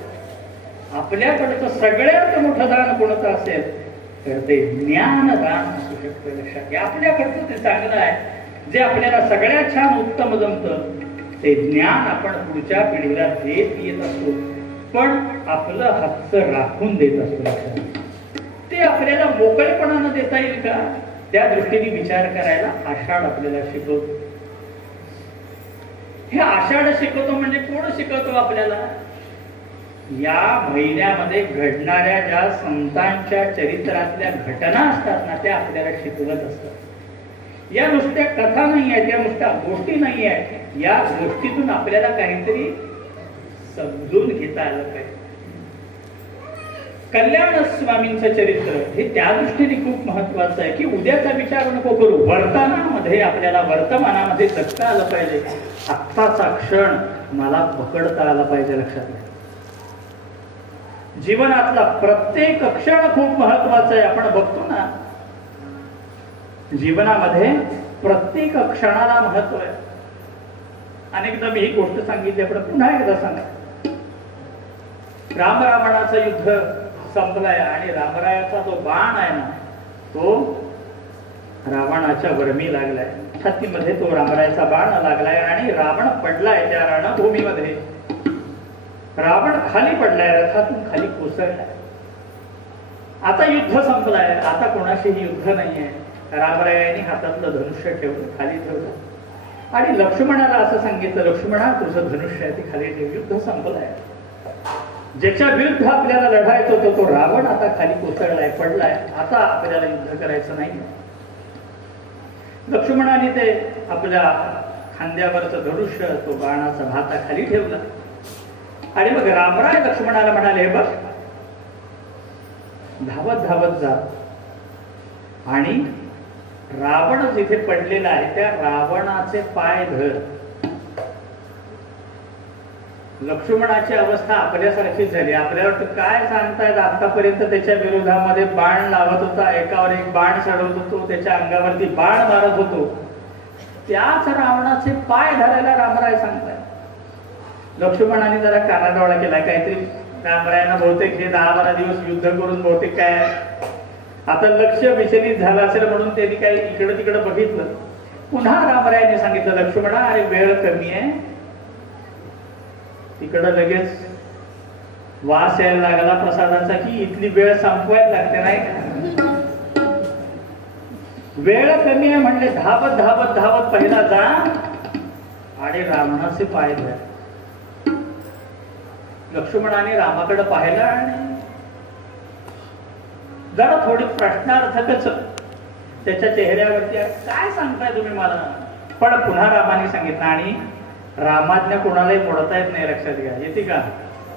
आपल्याकडचं सगळ्यात मोठं दान कोणतं असेल तर ते ज्ञानदान असू शकतं. लक्षात घ्या, आपल्याकडचं ते चांगलं आहे, जे आपल्याला सगळ्यात छान उत्तम जमतं ते ज्ञान आपण पुढच्या पिढीला देत येत असतो, पण आपलं हातचं राखून देत असतो. ते आपल्याला मोकळेपणानं देता येईल का, त्या दृष्टीने विचार करायला आषाढ आपल्याला शिकवतो. हे आषाढ शिकवतो म्हणजे कोण शिकवतो आपल्याला? या महिन्यामध्ये घडणाऱ्या ज्या संतांच्या चरित्रातल्या घटना असतात ना, त्या आपल्याला शिकवत असतात. या नुसत्या कथा नाही आहेत, या नुसत्या गोष्टी नाही आहेत, या गोष्टीतून आपल्याला काहीतरी समजून घेता आलं पाहिजे. कल्याण स्वामींचं चरित्र हे त्या दृष्टीने खूप महत्वाचं आहे की उद्याचा विचार नको करू, वर्तमानामध्ये आपल्याला वर्तमानामध्ये जगता आलं पाहिजे. आत्ताचा क्षण मला पकडता आला पाहिजे. लक्षात घ्या, जीवनातला प्रत्येक क्षण खूप महत्वाचा आहे. आपण बघतो ना, जीवनामध्ये प्रत्येक क्षणाला महत्व आहे. अनेकदा मी ही गोष्ट सांगितली, आपण पुन्हा एकदा सांगा. राम रावणाचं युद्ध संपलाय आणि रामरायाचा जो बाण आहे ना, तो रावणाच्या वर्मी लागलाय. छातीमध्ये तो रामरायाचा बाण लागलाय आणि रावण पडलाय त्या रणभूमीमध्ये. रावण खाली पडलाय, रथातून खाली कोसळलाय. आता युद्ध संपलाय, आता कोणाशीही युद्ध नाहीये. रामरायाने हातातलं धनुष्य ठेवलं, खाली ठेवलं आणि लक्ष्मणाला असं सांगितलं, लक्ष्मणा तुझं धनुष्य आहे ते खाली ठेव, युद्ध संपलाय. ज्याच्या विरुद्ध आपल्याला लढायचं होतं तो रावण आता खाली कोसळलाय, पडलाय, आता आपल्याला युद्ध करायचं नाही. लक्ष्मणाने ते आपल्या खांद्यावरचं धनुष्य, तो बाणाचा भाता खाली ठेवला आणि मग रामराय लक्ष्मणाला म्हणाले, हे बघ, धावत धावत जा आणि रावण जिथे पडलेला आहे त्या रावणाचे पाय धर. लक्ष्मणाची अवस्था आपल्यासारखीच झाली. आपल्याला काय सांगतायत, आतापर्यंत त्याच्या विरोधामध्ये बाण लावत होता, एकावर एक बाण चढवत होतो, त्याच्या अंगावरती बाण मारत होतो, त्याच रावणाचे पाय धरायला रामराय सांगताय. लक्ष्मणाने जरा कानाडोळा केला, काहीतरी रामरायांना बहुतेक हे 10-12 दिवस युद्ध करून बहुतेक काय आता लक्ष विचलित झालं असेल म्हणून त्यांनी काही इकडं तिकडं बघितलं. पुन्हा रामरायाने सांगितलं, लक्ष्मणा अरे वेळ कमी आहे, तिकडं लगेच वास यायला लागला प्रसादाचा की इथली वेळ संपवायला लागते नाही का. वेळ कमी आहे म्हणले, धावत धावत धावत पहिला जा आणि रावणाचे पाय धर. लक्ष्मणाने रामाकडे पाहिलं आणि जरा थोडी प्रश्नार्थकच त्याच्या चेहऱ्यावरती, काय सांगताय तुम्ही मला. पण पुन्हा रामाने सांगितलं आणि रामाज्ञा कोणालाही मोडता येत नाही. लक्षात घ्या, येते का.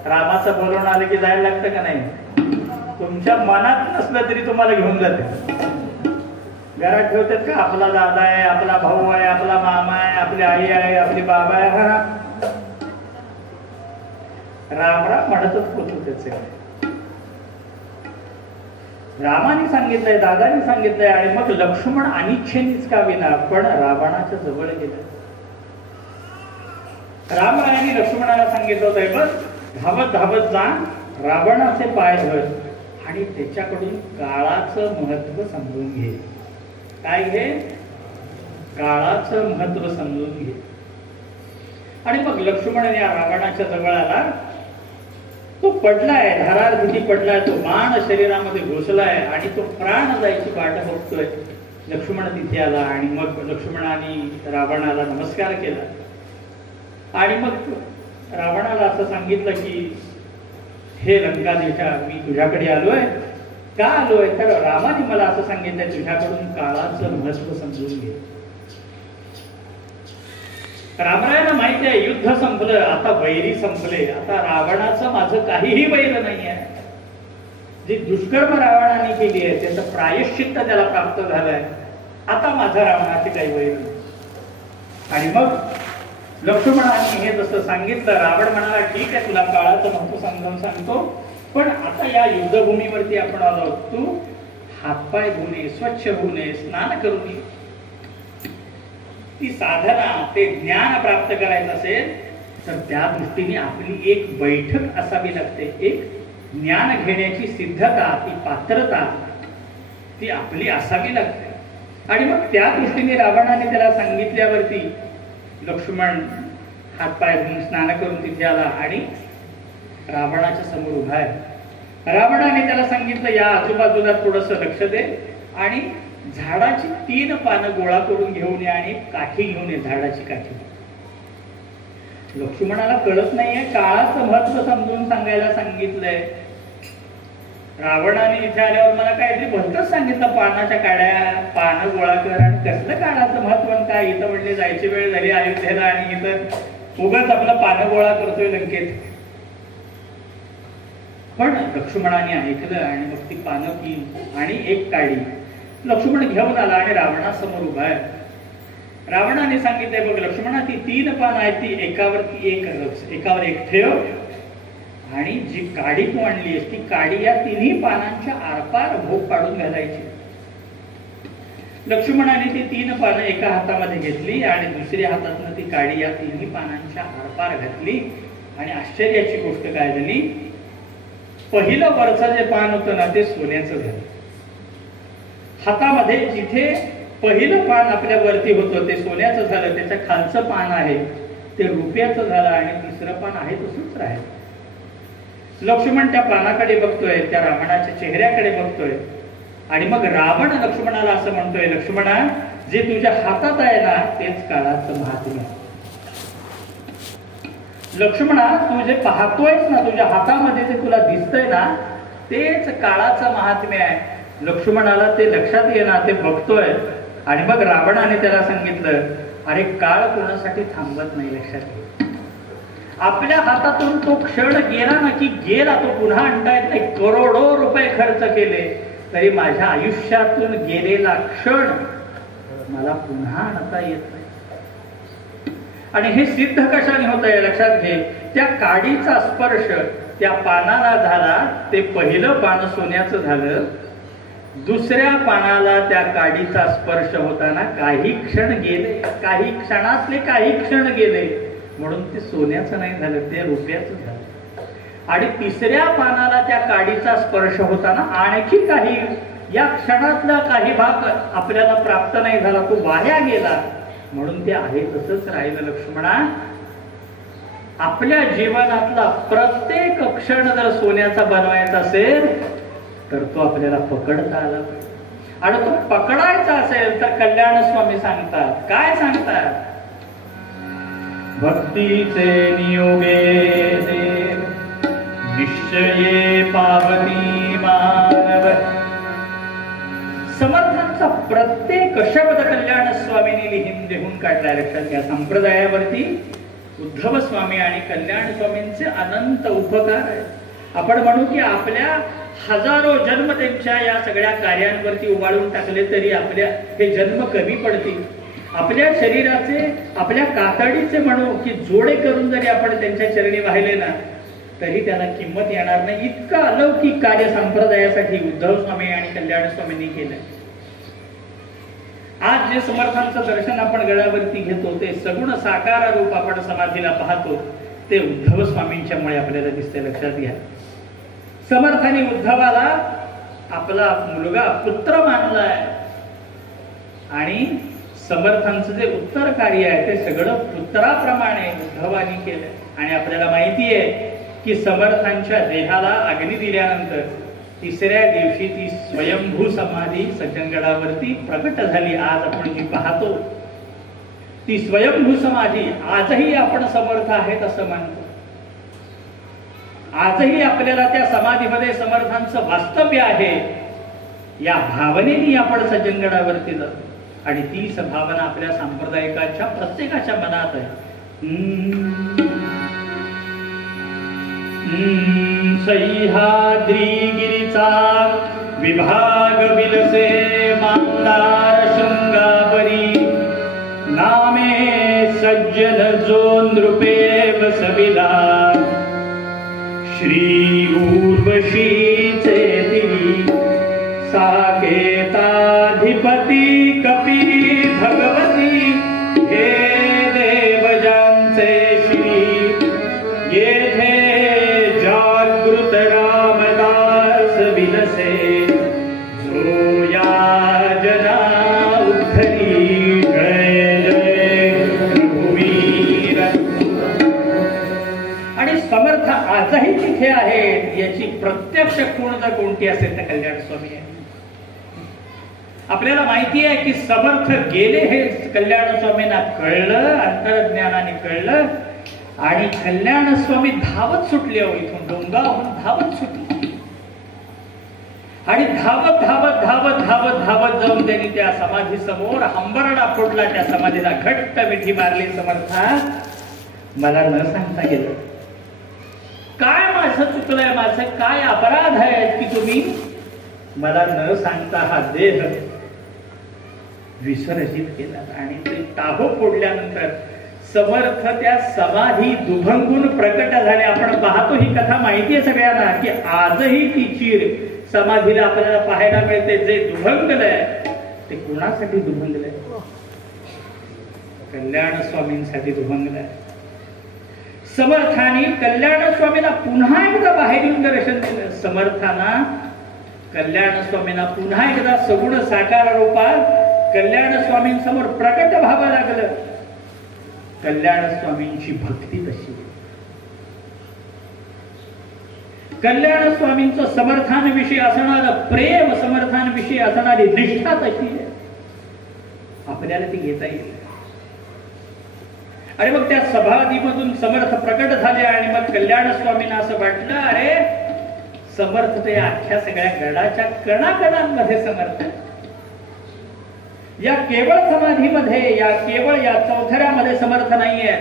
रामाचं बोलवून आलं की जायला लागतं का नाही. तुमच्या मनात नसलं तरी तुम्हाला घेऊन जाते. घरात ठेवतात का, आपला दादा आहे, आपला भाऊ आहे, आपला मामा आहे, आपली आई आहे, आपली बाबा आहे. हा राम म्हणतच होतो. त्याचे रामाने सांगितलंय, दादाने सांगितलंय आणि मग लक्ष्मण अनिच्छेनीच का विना पण रावणाच्या जवळ गेला. रामरायाने लक्ष्मणाला सांगितलं होतं, बस धावत धावत जा, रावणाचे पाय धर आणि त्याच्याकडून काळाचं महत्व समजून घे. काय घे? काळाचं महत्व समजून घे. आणि मग लक्ष्मण या रावणाच्या जवळ आला. तो पडलाय, धारारभूती पडलाय, तो बाण शरीरामध्ये घुसलाय आणि तो प्राण जायची वाट बघतोय. लक्ष्मण तिथे आला आणि मग लक्ष्मणाने रावणाला नमस्कार केला आणि मग रावणाला असं सांगितलं की हे लंकाधीशा, मी तुझ्याकडे आलोय का आलोय तर रामाने मला असं सांगितलं, तुझ्याकडून काळाचं महत्व समजून घे. रामरायांना माहिती आहे युद्ध संपलं, आता वैरी संपले, आता रावणाचं माझं काहीही वैर नाही आहे. जी दुष्कर्म रावणाने केली आहे त्याचं प्रायश्चित्त त्याला प्राप्त झालंय, आता माझं रावणाची काही वैर नाही. आणि मग लक्ष्मणाने हे जसं सांगितलं, रावण म्हणाला ठीक आहे तुला काळाचं महत्व समजावून सांगतो, पण आता या युद्धभूमीवरती आपण आलो, तू हातपाय धुणे, स्वच्छ होणे, स्नान करून ये. ती साधना, ते ज्ञान प्राप्त करायचं असेल तर त्या दृष्टीने आपली एक बैठक असावी लागते. एक ज्ञान घेण्याची सिद्धता, ती पात्रता ती आपली असावी लागते. आणि मग त्या दृष्टीने रावणाने त्याला सांगितल्यावरती लक्ष्मण हातपाय धुवून स्नान करून तिथे आला आणि रावणाच्या समोर उभा आहे. रावणाने त्याला सांगितलं या आजूबाजूला थोडस लक्ष दे आणि झाडाची 3 पानं गोळा करून घेऊन ये आणि काठी घेऊन ये, झाडाची काठी. लक्ष्मणाला कळत नाहीये, काळाचं महत्व समजून सांगायला सांगितलंय. रावणाने इथे आल्यावर मला काहीतरी भलतच सांगितलं, पानाच्या काड्या, पानं गोळा कर, आणि कसलं काळाचं महत्व काय. इथं म्हणले जायची वेळ झाली अयोध्येला आणि इथं उगाच आपलं पानं गोळा करतोय लंकेत. पण लक्ष्मणाने ऐकलं आणि मग ती पानं ती आणि एक काडी लक्ष्मण घेऊन आला आणि रावणासमोर उभा आहे. रावणाने सांगितलंय बघ लक्ष्मणा, ती 3 पानं आहेत, ती एकावरती एक रच, एकावर एक ठेव, आणि जी काडी तू आणलीस ती काडी या 3ही पानांच्या आरपार भोग पाडून घालायची. लक्ष्मणाने ती 3 पानं एका हातामध्ये घेतली आणि दुसऱ्या हातातनं ती काडी या 3ही पानांच्या आरपार घातली. आणि आश्चर्याची गोष्ट काय झाली, पहिलं वरचं जे पान होतं ना ते सोन्याचं झालं. हातामध्ये जिथे पहिलं पान आपल्या वरती होतं ते सोन्याचं झालं, त्याच्या खालचं पान आहे ते रुपयाचं झालं आणि तिसरं पान आहे तसंच राहिलं. लक्ष्मण त्या पानाकडे बघतोय, त्या रावणाच्या चेहऱ्याकडे बघतोय आणि मग रावण लक्ष्मणाला असं म्हणतोय, लक्ष्मणा जे तुझ्या हातात आहे ना तेच काळाचं महात्म्य आहे. लक्ष्मणा तू जे पाहतोयस ना, तुझ्या हातामध्ये जे तुला दिसतंय ना तेच काळाचं महात्म्य आहे. लक्ष्मणाला ते लक्षात येणार, ते बघतोय. आणि मग रावणाने त्याला सांगितलं, अरे काळ कोणासाठी थांबत नाही, लक्षात घे. आपल्या हातातून तो क्षण गेला ना की गेला, तो पुन्हा आणता येत नाही. करोडो रुपये खर्च केले तरी माझ्या आयुष्यातून गेलेला क्षण मला पुन्हा आणता येत नाही. आणि हे सिद्ध कशाने होत आहे लक्षात घे, त्या काडीचा स्पर्श त्या पानाला झाला, ते पहिलं पान सोन्याचं झालं. दुसऱ्या पानाला त्या काडीचा स्पर्श होताना काही क्षण गेले, काही क्षणातले काही क्षण गेले, म्हणून ते सोन्याचं नाही झालं, ते रुपयाचं झालं. आणि तिसऱ्या पानाला त्या काडीचा स्पर्श होताना आणखी काही या क्षणातला काही भाग आपल्याला प्राप्त नाही झाला, तो वाया गेला, म्हणून ते आहे तसंच राहिलं. लक्ष्मणा आपल्या जीवनातला प्रत्येक क्षण जर सोन्याचा बनवायचा असेल तर तो आपल्याला पकडता आला पाहिजे. आणि तो पकडायचा असेल तर कल्याण स्वामी सांगतात, काय सांगतात, भक्तीचे नियोगे देव निश्चये पावती मानव. समर्थांचा प्रत्येक शब्द कल्याण स्वामींनी लिहून काढलाय, लक्षात घ्या. संप्रदायावरती उद्धव स्वामी आणि कल्याण स्वामींचे अनंत उपकार आहेत. आपण म्हणू की आपल्या हजारो जन्म त्यांच्या या सगळ्या कार्यांवरती उभारून टाकले तरी आपल्या हे जन्म कमी पडतील. आपल्या शरीराचे, आपल्या कातडीचे म्हणू की जोडे करून जरी आपण त्यांच्या चरणी वाहिले ना तरी त्याला किंमत येणार नाही. इतकं अलौकिक कार्य संप्रदायासाठी उद्धव स्वामी आणि कल्याण स्वामींनी केलंय. आज जे समर्थांचं दर्शन आपण गळ्यावरती घेतो ते सगुण साकार रूप आपण समाधीला पाहतो ते उद्धव स्वामींच्यामुळे आपल्याला दिसते, लक्षात घ्या. समर्थांनी उद्धवाला आपला मुलगा पुत्र मानलाय आणि समर्थांचं जे उत्तर कार्य आहे ते सगळं पुत्राप्रमाणे उद्धवानी केलंय. आणि आपल्याला माहिती आहे की समर्थांच्या देहाला अग्नी दिल्यानंतर तिसऱ्या दिवशी ती स्वयंभू समाधी सज्जनगडावरती प्रकट झाली. आज आपण जी पाहतो ती स्वयंभू समाधी आजही आपण समर्थ आहेत असं मानतो. आजही आपल्याला त्या समाधीमध्ये समर्थांचं वास्तव्य आहे या भावनेने आपण सज्जनगडावरती जातो आणि तीच भावना आपल्या सांप्रदायिकाच्या प्रत्येकाच्या मनात आहे. सह्याद्रीगिरीचा विभाग विलसे मांदार शृंगावरी नामे सज्जन जो नृपे वसविला श्री उर्वशीचे दिली साकेताधिपती कपी भगवती हे देवजांचे श्री येथे जागृत रामदास विलसे जो या जना उद्धरी जय जय रघुवीर. आणि समर्थ आजही तिथे आहेत याची प्रत्यक्ष पूर्णता कोणती असेल तर कल्याण स्वामी आहे. आपल्याला माहिती आहे की समर्थ गेले हे कल्याण स्वामींना कळलं, अंतर्ज्ञानाने कळलं आणि कल्याण स्वामी धावत सुटले हो इथून डोंगावरून धावत सुटले आणि धावत धावत धावत धावत धावत जाऊन त्यांनी त्या समाधी समोर हंबरडा फोडला. त्या समाधीला घट्ट मिठी मारली. समर्था मला न सांगता गेलं काय माझं चुकलंय, माझं काय अपराध आहे की तुम्ही मला न सांगता हा देह विसर्जित केला. आणि ते टाहो फोडल्यानंतर समर्थ त्या समाधी दुभंगून प्रकट झाले. आपण पाहतो ही कथा माहिती आहे सगळ्यांना की आजही ती चीर समाधीला आपल्याला पाहायला मिळते. जे दुभंगलंय ते कोणासाठी दुभंगलंय? कल्याण स्वामींसाठी दुभंगलंय. समर्थाने कल्याण स्वामींना पुन्हा एकदा बाहेर येऊन दर्शन दिलं. समर्थांना कल्याण स्वामींना पुन्हा एकदा सगुण साकार रूपात कल्याण स्वामींसमोर प्रकट व्हावं लागलं. कल्याण स्वामींची भक्ती कशी, कल्याण स्वामींचं समर्थांविषयी असणारं प्रेम, समर्थांविषयी असणारी निष्ठा कशी आहे आपल्याला ती घेता येईल. आणि मग त्या समाधीमधून समर्थ प्रकट झाले आणि मग कल्याण स्वामींना असं वाटलं अरे समर्थ ते अख्ख्या सगळ्या गडाच्या कणाकणांमध्ये समर्थ आहे. या केवळ समाधीमध्ये, या केवळ या चौथऱ्यामध्ये समर्थ नाहीये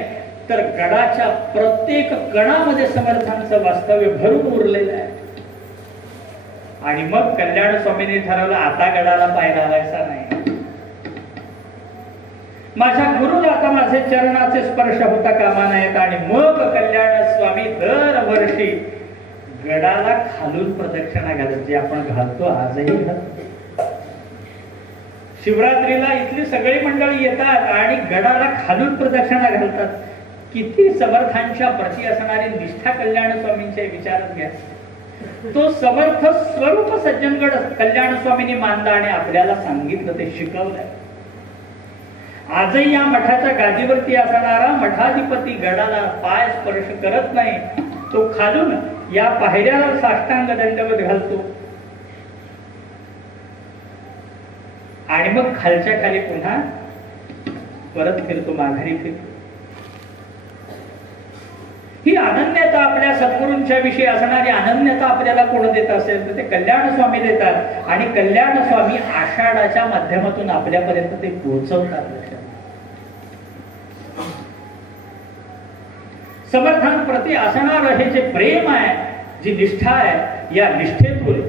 तर गडाच्या प्रत्येक कणामध्ये समर्थांचं वास्तव्य भरून उरलेलं आहे. आणि मग कल्याण स्वामींनी ठरवलं आता गडाला पाय लावायचा नाही. माझ्या गुरुला आता माझे चरणाचे स्पर्श होता कामा नयेत. आणि मग कल्याण स्वामी दरवर्षी गडाला खालून प्रदक्षिणा घालत, जे आपण घालतो आजही घालतो. शिवरात्रीला इथली सगळी मंडळी येतात आणि गडाला खालून प्रदक्षिणा घालतात. किती समर्थांच्या प्रती असणारी निष्ठा कल्याण स्वामींच्या विचारात घ्या. तो समर्थ स्वरूप सज्जनगड कल्याण स्वामींनी मानला आणि आपल्याला सांगितलं, ते शिकवलंय. आजही या मठाच्या गादीवरती असणारा मठाधिपती गडाला पाय स्पर्श करत नाही. तो खालून या पायऱ्याला साष्टांग दंडवत घालतो आणि मग खालच्या खाली पुन्हा परत फिरतो, माघारी फिरतो. ही अनन्यता, आपल्या सद्गुरूंच्या विषयी असणारी अनन्यता आपल्याला कोण देत असेल तर ते कल्याण स्वामी देतात. आणि कल्याण स्वामी आषाढाच्या माध्यमातून आपल्यापर्यंत ते पोहोचवतात. समर्थांप्रती असणारं हे जे प्रेम आहे, जी निष्ठा आहे, या निष्ठेतून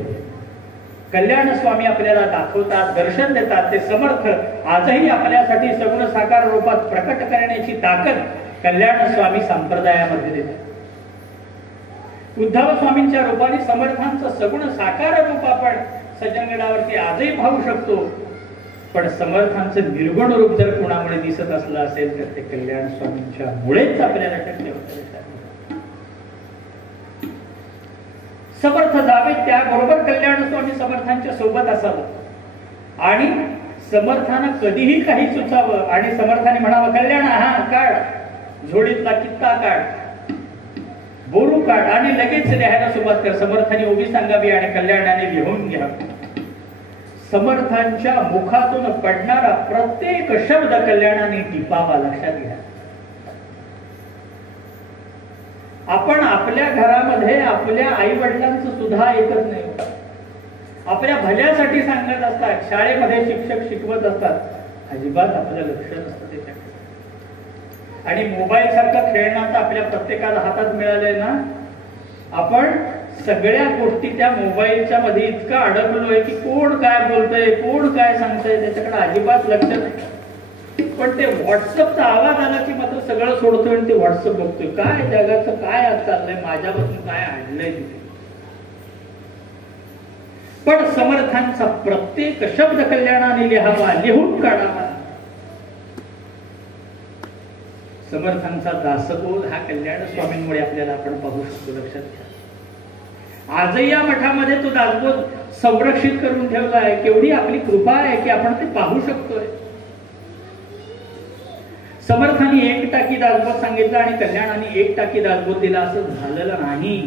कल्याण स्वामी आपल्याला दाखवतात, दर्शन देतात. ते समर्थ आजही आपल्यासाठी सगुण साकार रूपात प्रकट करण्याची ताकद कल्याण स्वामी संप्रदायामध्ये देतात. उद्धव स्वामींच्या रूपाने समर्थांचं सगुण साकार रूप आपण सज्जनगडावरती आजही पाहू शकतो. पण समर्थांचं निर्गुण रूप जर कोणामुळे दिसत असलं असेल तर ते कल्याण स्वामींच्या मुळेच आपल्याला शक्य होतं. समर्थ जावे त्याबरोबर कल्याण स्वामी समर्थांच्या सोबत असावं आणि समर्थांना कधीही काही सुचावं आणि समर्थाने म्हणावं कल्याण हा काढ, झोळीतला कित्ता काढ, बोरू काढ आणि लगेच लिहायला सुरुवात कर. समर्थाने उभी सांगावी आणि कल्याणाने लिहून घ्या. समर्थांच्या मुखातून पडणारा प्रत्येक शब्द कल्याणाने टिपावा, लक्षात घ्या. आपण आपल्या घरामध्ये आपल्या आई वडिलांचं सुद्धा ऐकत नाही. आपल्या भल्यासाठी सांगत असतात, शाळेमध्ये शिक्षक शिकवत असतात, अजिबात आपलं लक्ष नसतं त्याच्याकडे. आणि मोबाईल सारखं खेळणं तर आपल्या प्रत्येकाला हातात मिळालंय ना, आपण सगळ्या गोष्टी त्या मोबाईलच्या मध्ये इतकं अडकलोय की कोण काय बोलतंय, कोण काय सांगतंय त्याच्याकडे अजिबात लक्ष नाही. पण ते व्हॉट्सअपचा आवाज आला की मात्र सगळं सोडतोय आणि ते व्हॉट्सअप बघतोय. काय जगाचं काय आज चाललंय, माझ्यापासून काय आणलंय तिथे. पण समर्थांचा प्रत्येक शब्द कल्याणाने लिहावा, लिहून काढावा. समर्थांचा दासबोध हा कल्याण स्वामींमुळे आपल्याला आपण पाहू शकतो. लक्षात घ्या, आजही या मठामध्ये तो दासबोध संरक्षित करून ठेवला आहे. केवढी आपली कृपा आहे की आपण ते पाहू शकतोय. समर्थांनी 1 टाकी दासबोध सांगितलं आणि कल्याणाने 1 टाकी दासबोध दिला असं झालेलं नाही.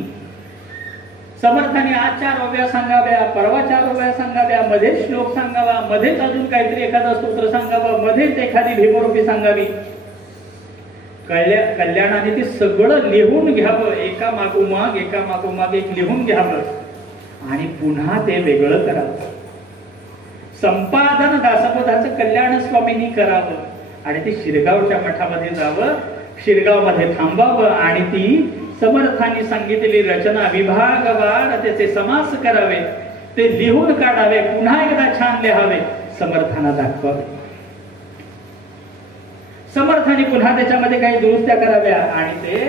समर्थांनी आज 4 ओव्या सांगाव्या, परवा 4 ओव्या सांगाव्या, मध्येच श्लोक सांगावा, मध्येच अजून काहीतरी एखादा स्तोत्र सांगावं, मध्येच एखादी भीमरूपी सांगावी. कल्याणाने ते सगळं लिहून घ्यावं, एका मागोमाग एक लिहून घ्यावं आणि पुन्हा ते वेगळं करावं. संपादन दासबोधाचं कल्याण स्वामींनी करावं आणि ते शिरगावच्या मठामध्ये जावं, शिरगावमध्ये थांबावं आणि ती समर्थांनी सांगितलेली रचना विभागवार त्याचे समास करावे, ते लिहून काढावे, पुन्हा एकदा छान लिहावे, समर्थांना दाखवावे. समर्थांनी पुन्हा त्याच्यामध्ये काही दुरुस्त्या कराव्या आणि ते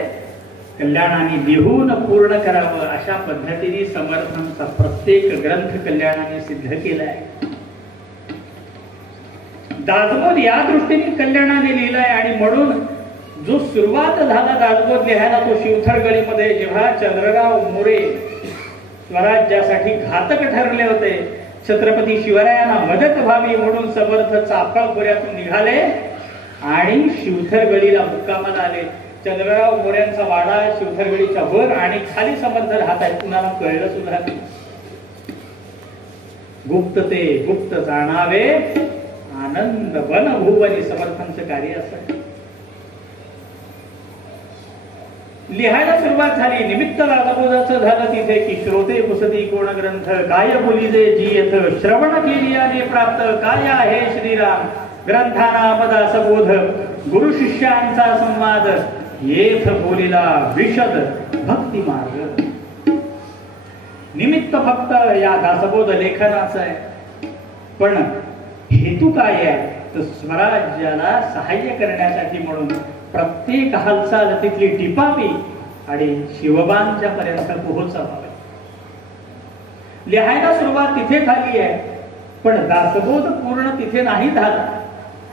कल्याणाने लिहून पूर्ण करावं. अशा पद्धतीने समर्थांचा प्रत्येक ग्रंथ कल्याणाने सिद्ध केलाय. दासबोध या दृष्टीने कल्याणाने लिहिलाय आणि म्हणून जो सुरुवात झाला दासबोध लिहायला तो शिवथरगळीमध्ये, जेव्हा चंद्रराव मोरे स्वराज्यासाठी घातक ठरले होते, छत्रपती शिवरायांना मदत व्हावी म्हणून समर्थ चाफळखोऱ्यातून निघाले आणि शिवथरगळीला मुक्कामाला आले. चंद्रराव मोऱ्यांचा वाडा शिवथरगळीच्या वर आणि खाली समर्थ राहत आहेत. कुणाला कळलं सुद्धा नाही. गुप्त ते गुप्त जाणावे, आनंद वन भुवनी समर्थांचं कार्य असं. लिहायला सुरुवात झाली. निमित्त दासबोधाचं झालं तिथे की श्रोते पुसती कोण ग्रंथ, काय बोली जे जी येथ श्रवण केली आणि प्राप्त, काय आहे श्रीराम ग्रंथानाम दासबोध, गुरु शिष्यांचा संवाद, येथ बोलिला विशद भक्ती मार्ग. निमित्त फक्त या दासबोध लेखनाचं आहे, पण हेतू काय आहे तर स्वराज्याला सहाय्य करण्यासाठी म्हणून प्रत्येक हालचाल तिथली टिपावी आणि शिवबांच्या पर्यंत पोहोचावी. लिहायला सुरुवात तिथे झाली आहे, पण दासबोध पूर्ण तिथे नाही झाला.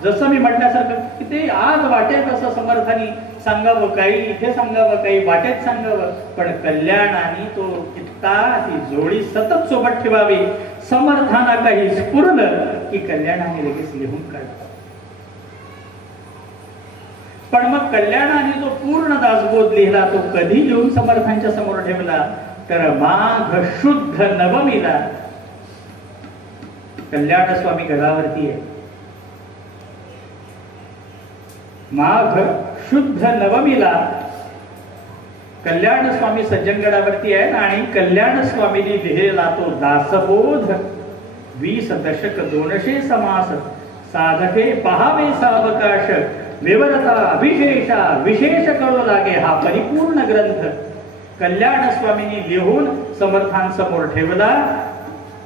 जसं मी म्हटल्यासारखं की ते आज वाटेत असं समर्थांनी सांगावं, काही इथे सांगावं, काही वाटेत सांगावं, पण कल्याणाने तो कित्ता ती जोडी सतत सोबत ठेवावी. समर्थांना काही स्फुरलं की कल्याणाने लगेच लिहून काढलं. पण मग कल्याणाने जो पूर्ण दासबोध लिहिला तो कधी लिहून समर्थांच्या समोर ठेवला तर माघ शुद्ध नवमीला. कल्याण स्वामी गडावरती आहे. माघ शुद्ध नवमीला कल्याण स्वामी सज्जनगडावरती आहे आणि कल्याण स्वामींनी लिहिलेला तो दासबोध 20 दशक 200 समास साधके पहावे सावकाश विवरता विशेषा विशेष करू लागे हा परिपूर्ण ग्रंथ कल्याण स्वामींनी लिहून समर्थांसमोर ठेवला.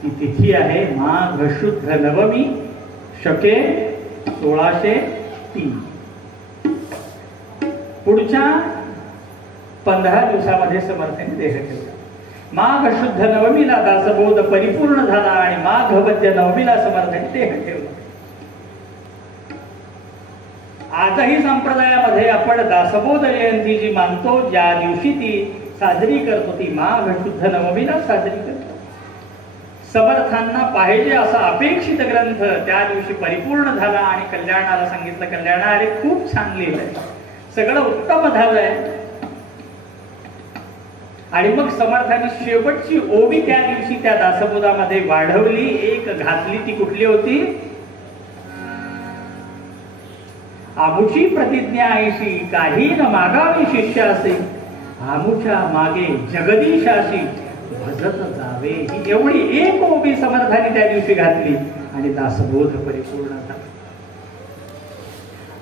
ती तिथी आहे माघ शुद्ध नवमी शके 1603. पुढच्या 15 दिवसामध्ये समर्थांनी देह ठेवला. माघ शुद्ध नवमीला दासबोध परिपूर्ण झाला आणि माघ वद्य नवमीला समर्थांनी देह ठेवला. आजही संप्रदायामध्ये आपण दासबोध जयंती जी मानतो, ज्या दिवशी ती साजरी करतो ती माघ शुद्ध नवमीला साजरी करतो. समर्थांना पाहिजे असा अपेक्षित ग्रंथ त्या दिवशी परिपूर्ण झाला आणि कल्याणाला सांगितलं, कल्याणा अरे खूप छान लिहिलंय, सगळं उत्तम झालंय. आणि मग समर्थांनी शेवटची ओवी त्या दिवशी त्या दासबोधामध्ये वाढवली, एक घातली. ती कुठली होती? आमुची प्रतिज्ञा ऐशी काही न मागावी शिष्यासी, आमुच्या मागे जगदीशाशी भजत जावे व्हावे, ही एवढी एक उभी समर्थाने त्या दिवशी घातली आणि दासबोध परिपूर्ण झाला.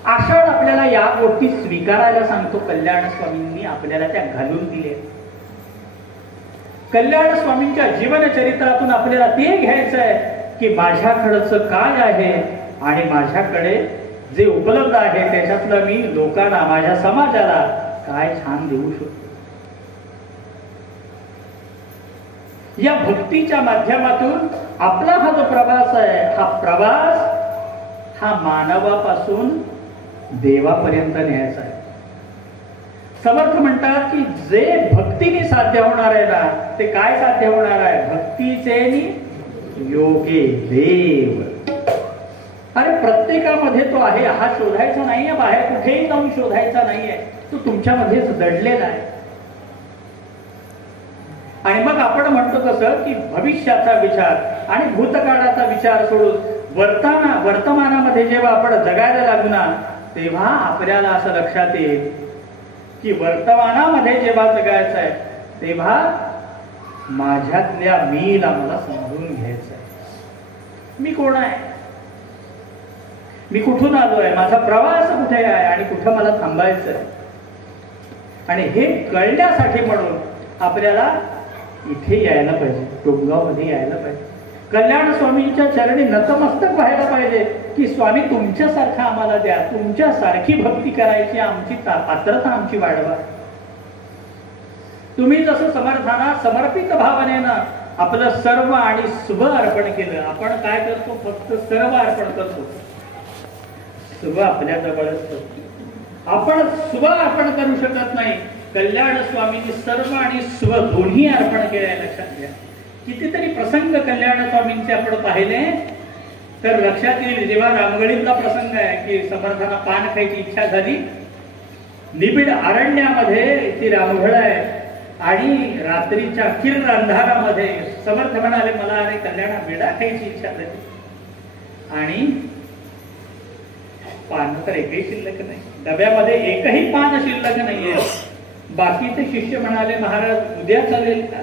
आषाढ आपल्याला या गोष्टी स्वीकारायला सांगतो. कल्याण स्वामींनी आपल्याला त्या घालून दिले. कल्याण स्वामींच्या जीवन चरित्रातून आपल्याला ते घ्यायचं आहे की माझ्याकडचं काय आहे आणि माझ्याकडे जे उपलब्ध आहे त्याच्यातलं मी लोकांना, माझ्या समाजाला काय छान देऊ शकतो. या भक्तीच्या माध्यमातून आपला हा जो प्रवास आहे, हा प्रवास हा मानवापासून देवापर्यंत न्यायचा आहे. समर्थ म्हणतात की जे भक्तीने साध्य होणार आहे ना, ते काय साध्य होणार आहे? भक्तीचे योगे देव. अरे प्रत्येकामध्ये तो आहे, हा शोधायचा नाहीये, बाहेर कुठेही जाऊन शोधायचा नाहीये, तो तुमच्यामध्येच दडलेला आहे. आणि मग आपण म्हणतो कसं की भविष्याचा विचार आणि भूतकाळाचा विचार सोडून वर्तमानामध्ये जेव्हा आपण जगायला लागू ना, तेव्हा आपल्याला असं लक्षात येईल की वर्तमानामध्ये जेव्हा जगायचं आहे तेव्हा माझ्यातल्या मीला मला समजून घ्यायचं आहे. मी कोण आहे, मी कुठून आलोय, माझा प्रवास कुठे आहे आणि कुठं मला थांबायचं आहे. आणि हे कळण्यासाठी म्हणून आपल्याला इथे यायला पाहिजे, डोंगावमध्ये यायला पाहिजे. कल्याण स्वामींच्या चरणी नतमस्तक व्हायला पाहिजे की स्वामी तुमच्यासारखा आम्हाला द्या, तुमच्यासारखी भक्ती करायची आमची पात्रता आमची वाढवा. तुम्ही जसं समर्थाना समर्पित भावनेनं आपलं सर्व आणि स्व अर्पण केलं. आपण काय करतो? फक्त सर्व अर्पण करतो, स्व आपल्या जवळच करतो. आपण स्व अर्पण करू शकत नाही. कल्याण स्वामींनी सर्व आणि स्व दोन्ही अर्पण केले. लक्षात घ्या. कितीतरी प्रसंग कल्याण स्वामींचे आपण पाहिले तर लक्षात येईल. जेव्हा रामगडीतला प्रसंग आहे की समर्थांना पान खायची इच्छा झाली, निबिड अरण्यामध्ये ती रामघळ आहे आणि रात्रीच्या किर्र अंधारामध्ये समर्थ म्हणाले मला अरे कल्याणा विडा खायची इच्छा झाली आणि पान तर एकही शिल्लक नाही, डब्यामध्ये एकही पान शिल्लक नाहीये. बाकीचे शिष्य म्हणाले महाराज उद्या चालेल का?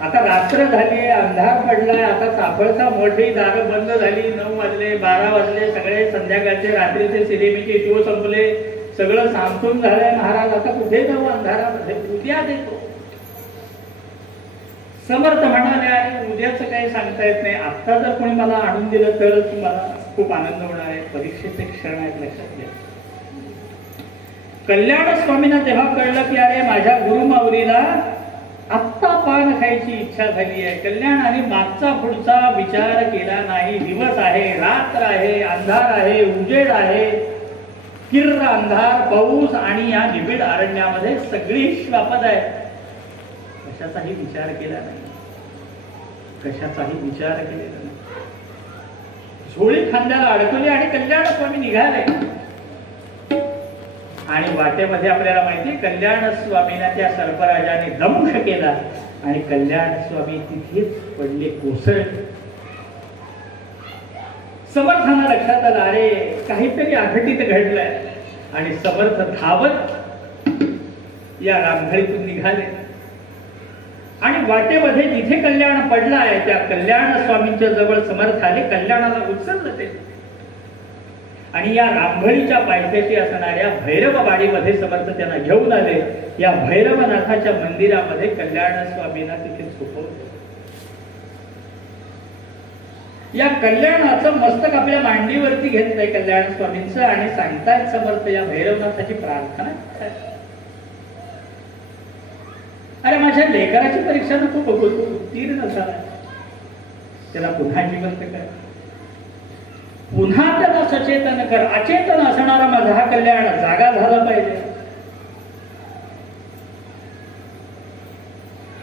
आता रात्र झाली, अंधार पडलाय, आता सापळचा मोठी दारं बंद झाली, 9 वाजले 12 वाजले, सगळे संध्याकाळचे रात्रीचे सिनेमेचे शो संपले, सगळं सांगून झालंय. महाराज आता कुठे जाऊ अंधारामध्ये, उद्या देतो. समर्थ म्हणाले आणि उद्याचं काही सांगता येत नाही, आता जर कोणी मला आणून दिलं तरच मला खूप आनंद होणार आहे. परीक्षेचे क्षण आहेत, लक्षात घ्या. कल्याण स्वामींना तेव्हा कळलं की अरे माझ्या गुरुमाऊलीला आत्ता पान खायची इच्छा झाली आहे. कल्याण आणि मागचा पुढचा विचार केला नाही. दिवस आहे, रात्र आहे, अंधार आहे, उजेड आहे, किर्र अंधार, पाऊस आणि या निबिड अरण्यामध्ये सगळी श्वापद आहे. कशाचाही विचार केला नाही, कशाचाही विचार केलेला नाही. झोळी खांद्याला अडकवली आणि कल्याण स्वामी निघाले. आणि वाटेमध्ये आपल्याला माहिती कल्याण स्वामींना त्या सर्पराजाने दंश केला आणि कल्याण स्वामी तिथेच पडले, कोसळले. समर्थांना लक्षात आलं अरे काहीतरी अघटित घडलंय आणि समर्थ धावत या रामघळीतून निघाले आणि वाटेमध्ये जिथे कल्याण पडला आहे त्या कल्याण स्वामींच्या जवळ समर्थ आले. कल्याणाला उचललं ते आणि या रामघळीच्या पायथ्याशी असणाऱ्या भैरववाडीमध्ये समर्थ त्यांना घेऊन आले. या भैरवनाथाच्या मंदिरामध्ये कल्याण स्वामींना तिथे झोपवले. या कल्याणाचं मस्तक आपल्या मांडीवरती घेतलंय कल्याण स्वामींचं आणि सांगतायत समर्थ या भैरवनाथाची प्रार्थना. अरे माझ्या लेकराची परीक्षा नको बघू, तो उत्तीर्ण झाला, त्याला पुन्हा जिवंत कर, पुन्हा त्याला सचेतन कर. अचेतन असणारा माझा हा कल्याण जागा झाला पाहिजे.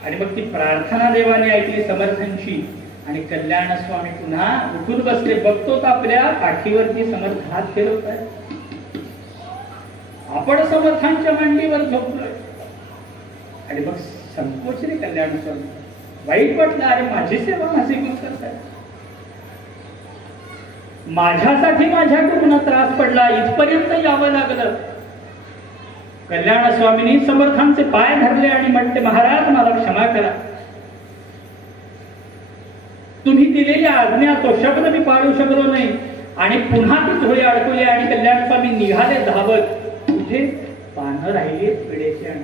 आणि मग ती प्रार्थना देवाने ऐकली समर्थांची आणि कल्याण स्वामी पुन्हा उठून बसले. बघतो तर आपल्या पाठीवरती समर्थ हात फिरवत आहे. आपण समर्थांच्या मांडीवर झोपलोय आणि मग संकोचले कल्याण स्वामी. वाईट वाटलं अरे माझी सेवा माझे गुण करताय, माझ्यासाठी माझ्याकडून त्रास पडला, इथपर्यंत यावं लागलं. कल्याण स्वामींनी समर्थांचे पाय धरले आणि म्हणते, महाराज मला क्षमा करा, तुम्ही दिलेली आज्ञा तो शब्द मी पाळू शकलो नाही. आणि पुन्हा ती झोळी अडकवली आणि कल्याण स्वामी निघाले धावत. कुठे? पानं राहिली पिढ्याची. आणि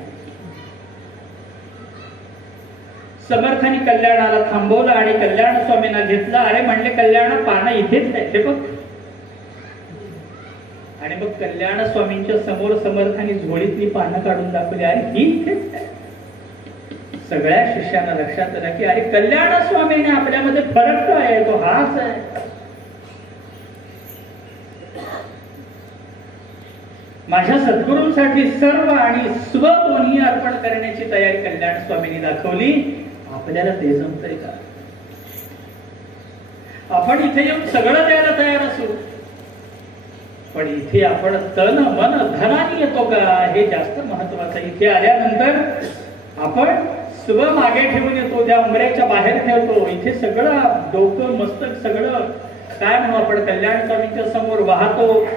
समर्थांनी कल्याणाला थांबवलं आणि कल्याण स्वामींना घेतलं. अरे म्हणले, कल्याण पानं इथेच आहे, हे बघ. आणि मग कल्याण स्वामींच्या समोर समर्थांनी झोळीतली पानं काढून दाखवली. अरे ही इथेच आहे. सगळ्या शिष्यांना लक्षात आलं की अरे कल्याण स्वामीने आपल्यामध्ये फरक काय आहे, तो हाच आहे. माझ्या सद्गुरूंसाठी सर्व आणि स्व दोन्ही अर्पण करण्याची तयारी कल्याण स्वामींनी दाखवली. आपल्याला ते जमतंय का? आपण इथे येऊन सगळं द्यायला तयार असू, पण इथे आपण तन मन धनाने येतो का, हे जास्त महत्वाचं. इथे आल्यानंतर आपण स्व मागे ठेवून येतो, त्या उंबऱ्याच्या बाहेर ठेवतो. इथे सगळं डोकं मस्तक सगळं काय म्हणू आपण, कल्याण स्वामींच्या समोर वाहतो,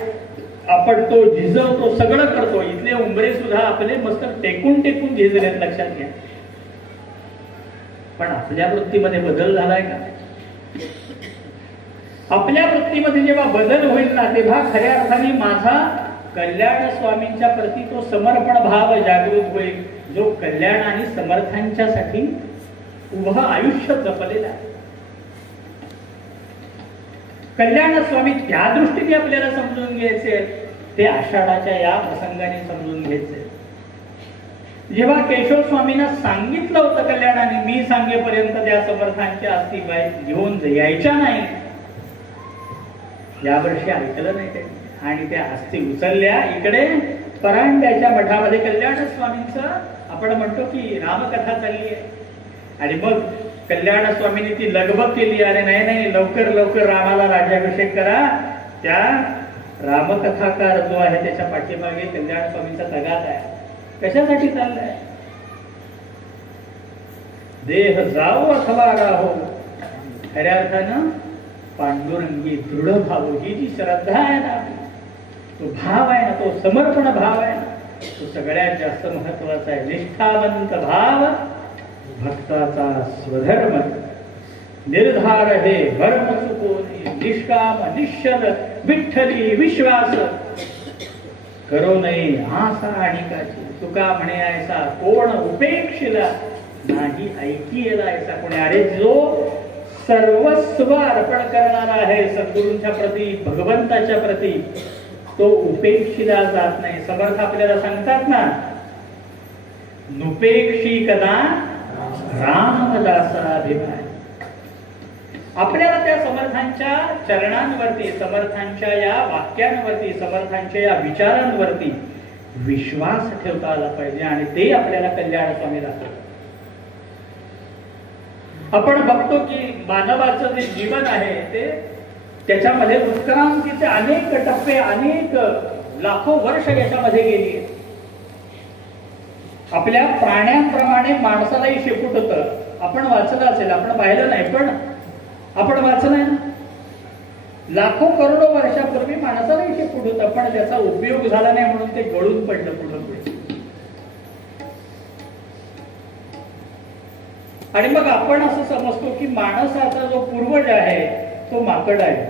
आपण तो झिजवतो, सगळं करतो. इथले उंबरे सुद्धा आपले मस्तक टेकून टेकून झिजलेत, लक्षात घ्या. पण आपल्या वृत्तीमध्ये बदल झालाय का? आपल्या वृत्तीमध्ये जेव्हा बदल होईल ना, तेव्हा खऱ्या अर्थाने माझा कल्याण स्वामींच्या प्रती तो समर्पण भाव जागृत होईल, जो कल्याण आणि समर्थांच्या साठी उभं आयुष्य जपलेलं आहे. कल्याण स्वामी त्या दृष्टीने आपल्याला समजून घ्यायचे, ते आषाढाच्या या प्रसंगाने समजून घ्यायचे. जेव्हा केशव स्वामींना सांगितलं होतं कल्याणाने, मी सांगेपर्यंत त्या समर्थांच्या अस्थी घेऊन यायच्या नाही, यावर्षी ऐकलं नाही ते आणि त्या अस्थी उचलल्या. इकडे परांड्याच्या मठामध्ये कल्याण स्वामींचं आपण म्हणतो की रामकथा चालली आहे. आणि मग कल्याण स्वामींनी ती लगबग केली, अरे नाही नाही, लवकर लवकर रामाला राज्याभिषेक करा. त्या रामकथाकार जो आहे त्याच्या पाठीमागे कल्याण स्वामींचा तगात आहे. कशासाठी चाललाय? देह जाओ अथवा राहो, खऱ्या अर्थानं पांडुरंगी दृढ भाव, ही जी श्रद्धा आहे ना, तो भाव आहे ना, तो समर्पण भाव आहे ना, तो सगळ्यात जास्त महत्वाचा आहे. निष्ठावंत भाव भक्ताचा स्वधर्म, निर्धार हे भरम चुकोनी, निष्काम निश्चल विठ्ठली विश्वास, करो नाही आसा अणिकाची. तुका म्हणे ऐसा कोण उपेक्षिला नाही ऐकिला ऐसा कोणी. अरे जो सर्वस्व अर्पण करणारा आहे सद्गुरूंच्या प्रती, भगवंताच्या प्रती, तो उपेक्षिला जात नाही. समर्थ आपल्याला सांगतात ना, नुपेक्षी कदा रामदासाभिमान. आपल्याला त्या समर्थांच्या चरणांवरती, समर्थांच्या या वाक्यांवरती, समर्थांच्या या विचारांवरती विश्वास ठेवता आला पाहिजे. आणि ते आपल्याला कल्याण स्वामी दाखवतात. आपण बघतो की मानवाचं जे जीवन आहे ते त्याच्यामध्ये उत्क्रांतीचे अनेक टप्पे, अनेक लाखो वर्ष याच्यामध्ये गेली. आपल्या प्राण्यांप्रमाणे माणसालाही शेपूट होतं. आपण वाचलं असेल, आपण पाहिलं नाही, पण आपण वाचलंय ना, लाखो करोडो वर्षापूर्वी माणसालाही शेपूट होतं, पण त्याचा उपयोग झाला नाही म्हणून ते गळून पडलं पुढे पुढे. आणि मग आपण असं समजतो की माणसाचा जो पूर्वज आहे तो माकड आहे.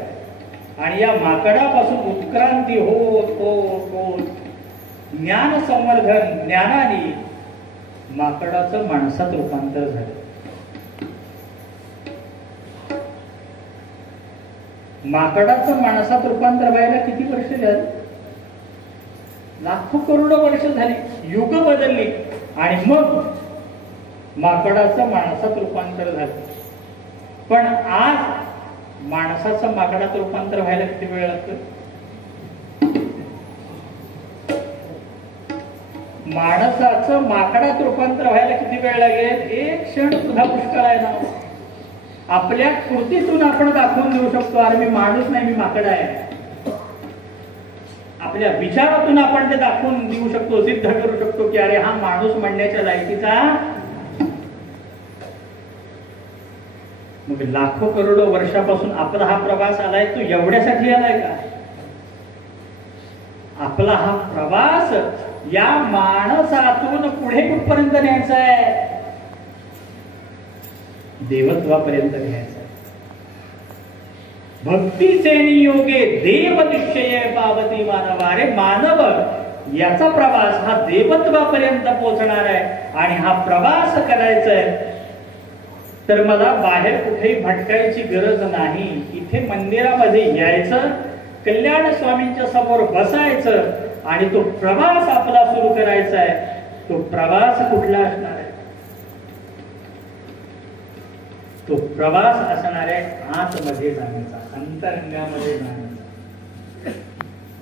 आणि या माकडापासून उत्क्रांती होत होत होत ज्ञान संवर्धन, ज्ञानाने माकडाचं माणसात रूपांतर झालं. माकडाचं माणसात रूपांतर व्हायला किती वर्ष झाली? लाखो करोडो वर्ष झाली. युग बदलली आणि मग माकडाचं माणसात रूपांतर झालं. पण आज माणसाचं माकडात रूपांतर व्हायला किती वेळ लागतो? माणसाचं माकडात रूपांतर व्हायला किती वेळ लागेल? एक क्षण सुद्धा पुष्कळ आहे ना. आपल्या कृतीतून आपण दाखवून देऊ शकतो, अरे मी माणूस नाही, मी माकड आहे. आपल्या विचारातून आपण ते दाखवून देऊ शकतो, सिद्ध करू शकतो की अरे हा माणूस म्हणण्याच्या लायकीचा. मग लाखो करोडो वर्षापासून आपला हा प्रवास आलाय, तो एवढ्यासाठी आलाय का? आपला हा प्रवास या माणसातून पुढे कुठपर्यंत न्यायचं आहे? देवत्वापर्यंत न्यायचं आहे. भक्तीचे नियोगे देव निश्चय पावती मानवा. अरे मानव, याचा प्रवास हा देवत्वापर्यंत पोहोचणार आहे आणि हा प्रवास करायचा आहे तर मला बाहेर कुठेही भटकायची गरज नाही. इथे मंदिरामध्ये यायचं, कल्याण स्वामींच्या समोर बसायचं आणि तो प्रवास आपला सुरू करायचा आहे. तो प्रवास कुठला असणार आहे? तो प्रवास असणार आहे आतमध्ये जाण्याचा, अंतरंगामध्ये जाण्याचा,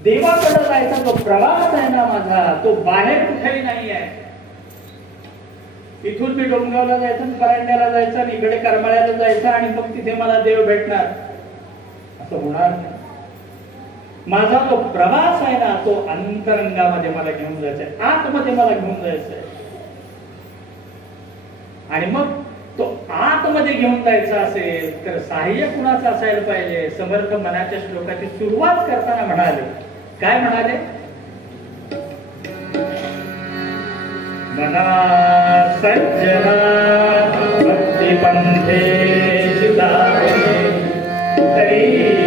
देवाकडे जायचा. तो प्रवास आहे ना माझा, तो बाहेर कुठेही नाही आहे. इथून मी डोंगरावला जायचं, परांड्याला जायचं आणि इकडे करमाळ्याला जायचं आणि मग तिथे मला देव भेटणार, असं होणार नाही. माझा जो प्रवास आहे ना तो अंतरंगामध्ये मला घेऊन जायचा आहे, आतमध्ये मला घेऊन जायचं आहे. आणि मग तो आतमध्ये घेऊन जायचा असेल तर सहाय्य कुणाचं असायला पाहिजे? समर्थ मनाच्या श्लोकाची सुरुवात करताना म्हणाले, काय म्हणाले? मना सज्जना भक्तिपंथे चितावे तरी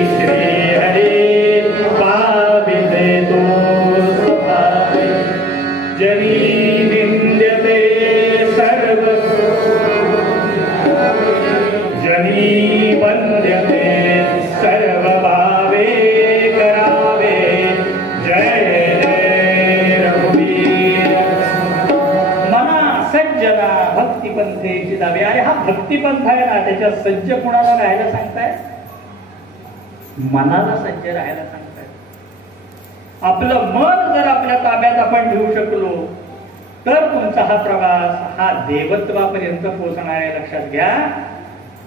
श्री हरे पाविते तो स्वभावे जनी निंद्यते सर्व जनी वंद्यते सर्व भावे करावे. जय जय रघुवीर. मना सज्जना भक्तिपंथेची दावे. अरे हा भक्तिपंथ आहे ना, त्याच्या सज्ज कुणाला राहायला सांगताय? मनाला सज्ज राहायला सांगताय. आपलं मन जर आपल्या ताब्यात आपण घेऊ शकलो तर तुमचा हा प्रवास हा देवत्वापर्यंत पोहोचणार आहे. लक्षात घ्या,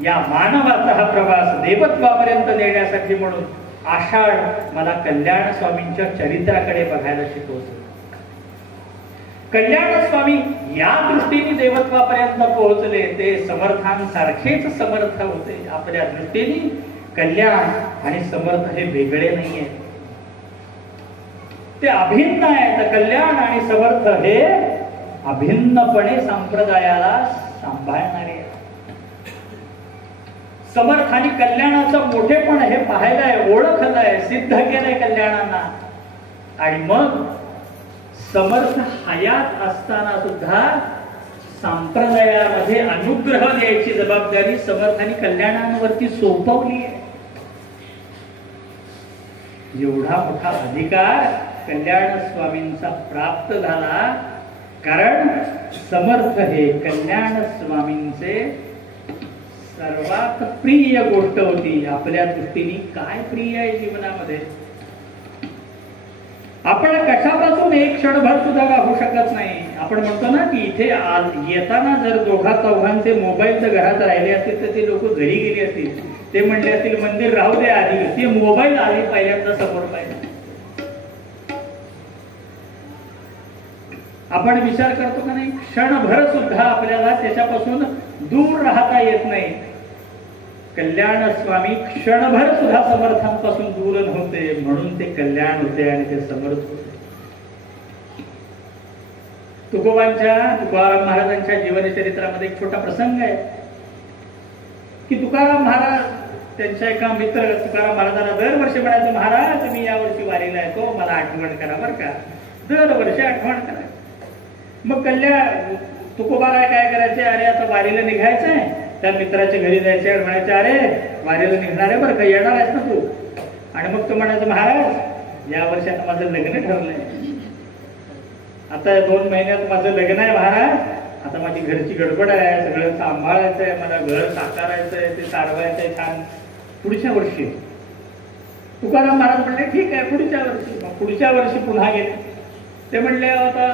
या मानवाचा हा प्रवास देवत्वापर्यंत नेण्यासाठी म्हणून आषाढ मला कल्याण स्वामींच्या चरित्राकडे बघायला शिकवतो. कल्याण स्वामी या दृष्टीने देवत्वापर्यंत पोहोचले, ते समर्थांसारखेच समर्थ होते. आपल्या दृष्टीने कल्याण आणि समर्थ हे वेगळे नाहीये, ते अभिन्न आहेत. कल्याण आणि समर्थ हे अभिन्नपणे संप्रदायाला सांभाळणारे. समर्थ आणि कल्याणाचं मोठेपण हे पाहिलंय, ओळखलंय, सिद्ध केलंय कल्याणांना. आणि मग समर्थ हयात असताना सुद्धा संप्रदायामध्ये अनुग्रह द्यायची जबाबदारी समर्थांनी कल्याणांवरती सोपवली आहे. एवढा मोठा अधिकार कल्याण स्वामींचा प्राप्त झाला कारण समर्थ हे कल्याण स्वामींचे सर्वात प्रिय गोष्ट होती. आपल्या दृष्टीने काय प्रिय आहे जीवनामध्ये? आपण कशापासून एक क्षणभर सुद्धा राहू शकत नाही. आपण म्हणतो ना की इथे येताना जर दोघा चौघांचे मोबाईल जर घरात राहिले असतील तर ते लोक घरी गेले असतील, ते म्हणले असतील मंदिर राहू दे, आधी ते मोबाईल आधी पहिल्यांदा समोर पाहिजे. आपण विचार करतो का नाही? क्षणभर सुद्धा आपल्याला त्याच्यापासून दूर राहता येत नाही. कल्याण स्वामी क्षणभर सुद्धा समर्थांपासून दूर नव्हते, म्हणून ते कल्याण होते आणि ते समर्थ होते. तुकाराम महाराजांच्या जीवनचरित्रामध्ये एक छोटा प्रसंग आहे की तुकाराम महाराज त्यांच्या एका मित्र तुकाराम महाराजांना दरवर्षी म्हणायचं, महाराज मी यावर्षी वारीला येतो, मला आठवण करा बरं का, दरवर्षी आठवण करा. मग कल्याण तुकोबाराय काय करायचे, अरे आता वारीला निघायचंय, त्या मित्राच्या घरी जायचे आणि म्हणायचे, अरे वारीला निघणार आहे बरं का, येणार आहेस ना तू? आणि मग तो म्हणायचं, महाराज या वर्षी आता माझं लग्न ठरलंय, आता 2 महिन्यात माझं लग्न आहे महाराज, आता माझी घरची गडबड आहे, सगळं सांभाळायचंय, मला घर साकारायचंय, ते सारवायचंय छान, पुढच्या वर्षी. तुकाराम महाराज म्हणले ठीक आहे पुढच्या वर्षी. मग पुढच्या वर्षी पुन्हा गेले. ते म्हणले आता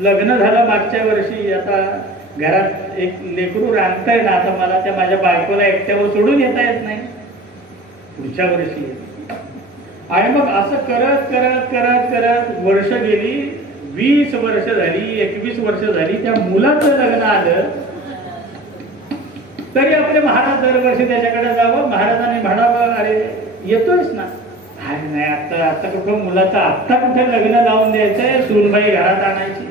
लग्न झालं मागच्या वर्षी, आता घरात एक लेकरू रांगतंय ना, आता मला त्या माझ्या बायकोला एकट्यावर सोडून येता येत नाही, पुढच्या वर्षी. आणि मग असं करत करत करत करत वर्ष गेली, 20 वर्ष झाली, 21 वर्ष झाली, त्या मुलाचं लग्न आलं. तरी आपले महाराज दरवर्षी त्याच्याकडे जावं, महाराजांनी म्हणावं, अरे येतोयस ना? काय नाही, आता कुठं मुलाचं आत्ता कुठे लग्न लावून द्यायचंय, सूनबाई घरात आणायची.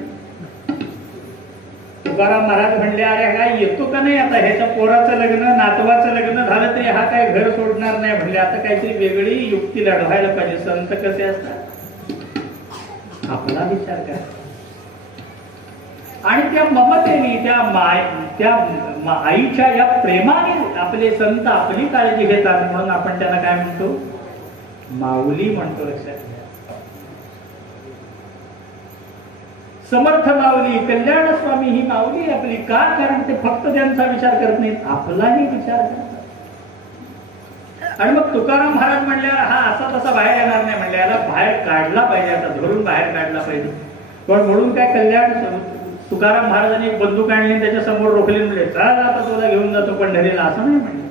तुकाराम महाराज म्हणले, अरे काय येतो का नाही आता, ह्याच्या पोराचं लग्न नातवाचं लग्न झालं तरी हा काय घर सोडणार नाही. म्हणले आता काहीतरी वेगळी युक्ती लढवायला पाहिजे. संत कसे असतात, आपला विचार करा. आणि त्या ममतेने, त्या आईच्या या प्रेमाने आपले संत आपली काळजी घेतात. म्हणून आपण त्यांना काय म्हणतो, माऊली म्हणतो. लक्षात घ्या, समर्थ माऊली, कल्याण स्वामी ही माऊली आपली. का? कारण ते फक्त त्यांचा विचार करत नाहीत, आपलाही विचार करतात. आणि मग तुकाराम महाराज म्हणल्यावर हा असा तसा बाहेर येणार नाही. म्हणले याला बाहेर काढला पाहिजे, आता धरून बाहेर काढला पाहिजे. पण म्हणून काय, कल्याण तुकाराम महाराजांनी एक बंदूक आणली, त्याच्या समोर रोखले, म्हणले चला आता तुला घेऊन जातो पंढरीला. असं नाही म्हणले.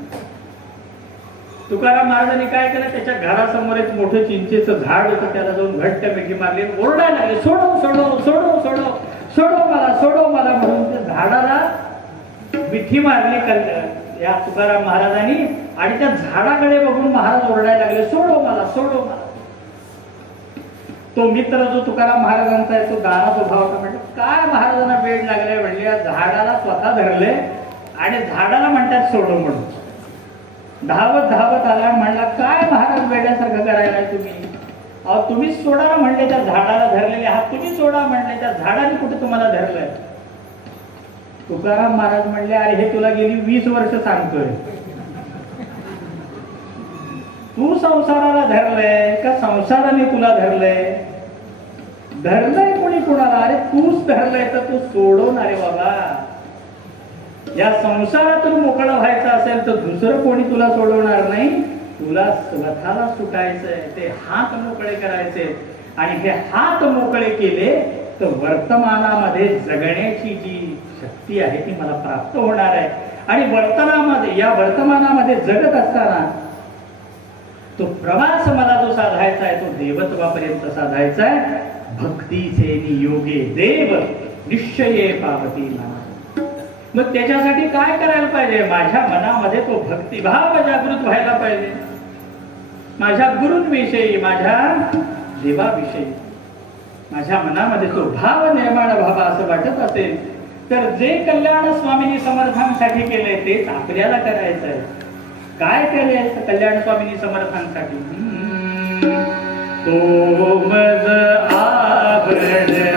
तुकाराम महाराजांनी काय केलं, त्याच्या घरासमोर एक मोठं चिंचेचं झाड होतं, त्याला जाऊन घट्ट मिठी मारली, ओरडायला लागले, सोडो सोडो सोडो सोडो सोडो मला, सोडो मला. म्हणून त्या झाडाला मिठी मारली या तुकाराम महाराजांनी. आणि त्या झाडाकडे बघून महाराज ओरडायला लागले, सोडो मला, सोडो मला. तो मित्र जो तुकाराम महाराजांचा आहे तो दारात उभा होता. म्हणजे काय महाराजांना वेळ लागलाय, म्हणले या झाडाला स्वतः धरले आणि झाडाला म्हणतात सोडो म्हणून. धावत धावत आला, म्हणला काय महाराज वेड्यासारखं करायला तुम्ही, अहो तुम्हीच सोडा ना म्हणले, त्या झाडाला धरलेले हात तुम्ही सोडा म्हणले, त्या झाडाने कुठे तुम्हाला धरलंय. तुकाराम महाराज म्हणले, अरे हे तुला गेली 20 वर्ष सांगतोय, तू संसाराला धरलंय का संसाराने तुला धरलंय? धरलंय कोणी कुणाला? अरे तूच धरलंय तर तू सोडवणार आहे बाबा. या संसारातून मोकळं व्हायचं असेल तर दुसरं कोणी तुला सोडवणार नाही, तुला स्वतःला सुटायचंय. ते हात मोकळे करायचे. आणि हे हात मोकळे केले तर वर्तमानामध्ये जगण्याची जी शक्ती आहे ती मला प्राप्त होणार आहे. आणि या वर्तमानामध्ये जगत असताना तो प्रवास मला जो साधायचा आहे तो देवत्वापर्यंत साधायचा आहे. भक्तीचे नियोगे देव निश्चये पावती नाम. मग त्याच्यासाठी काय करायला पाहिजे, माझ्या मनामध्ये तो भक्तिभाव जागृत व्हायला पाहिजे. माझ्या गुरूंविषयी, माझ्या देवाविषयी माझ्या मनामध्ये तो भाव निर्माण व्हावा असं वाटत असेल तर जे कल्याण स्वामींनी समर्थांसाठी केलंय तेच आपल्याला करायचं आहे. काय केलंय कल्याण स्वामींनी समर्थांसाठी? तो मज आवड आवड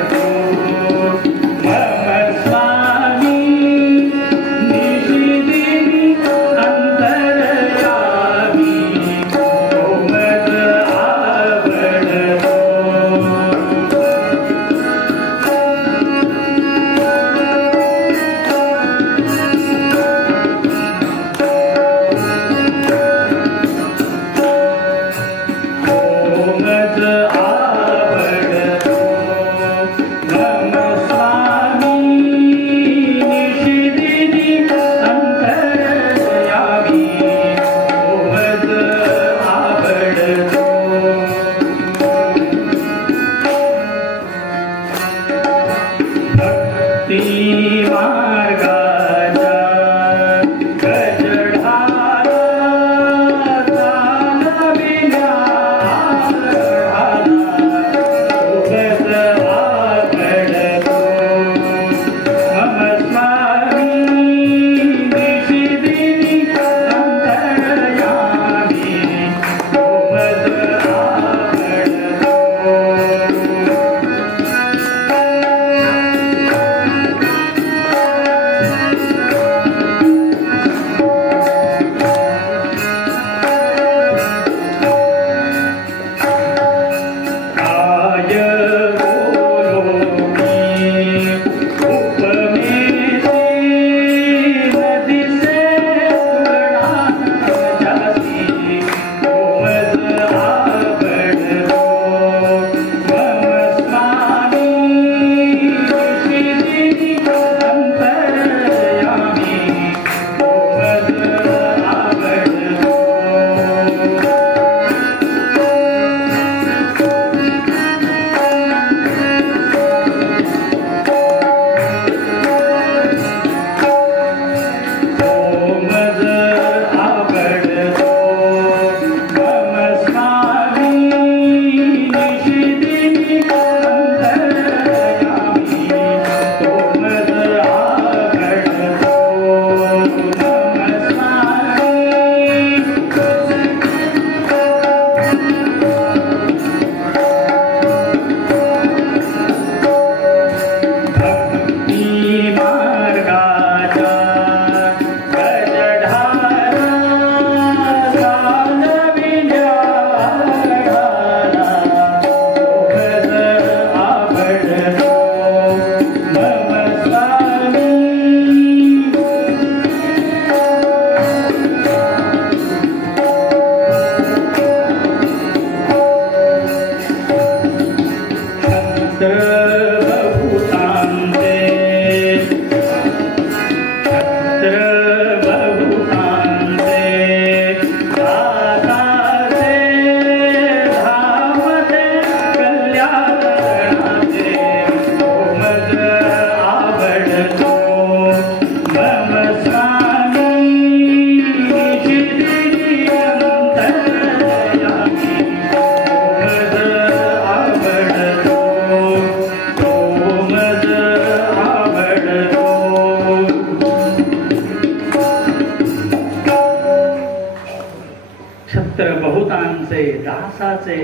छत्र बहुतांचे दासाचे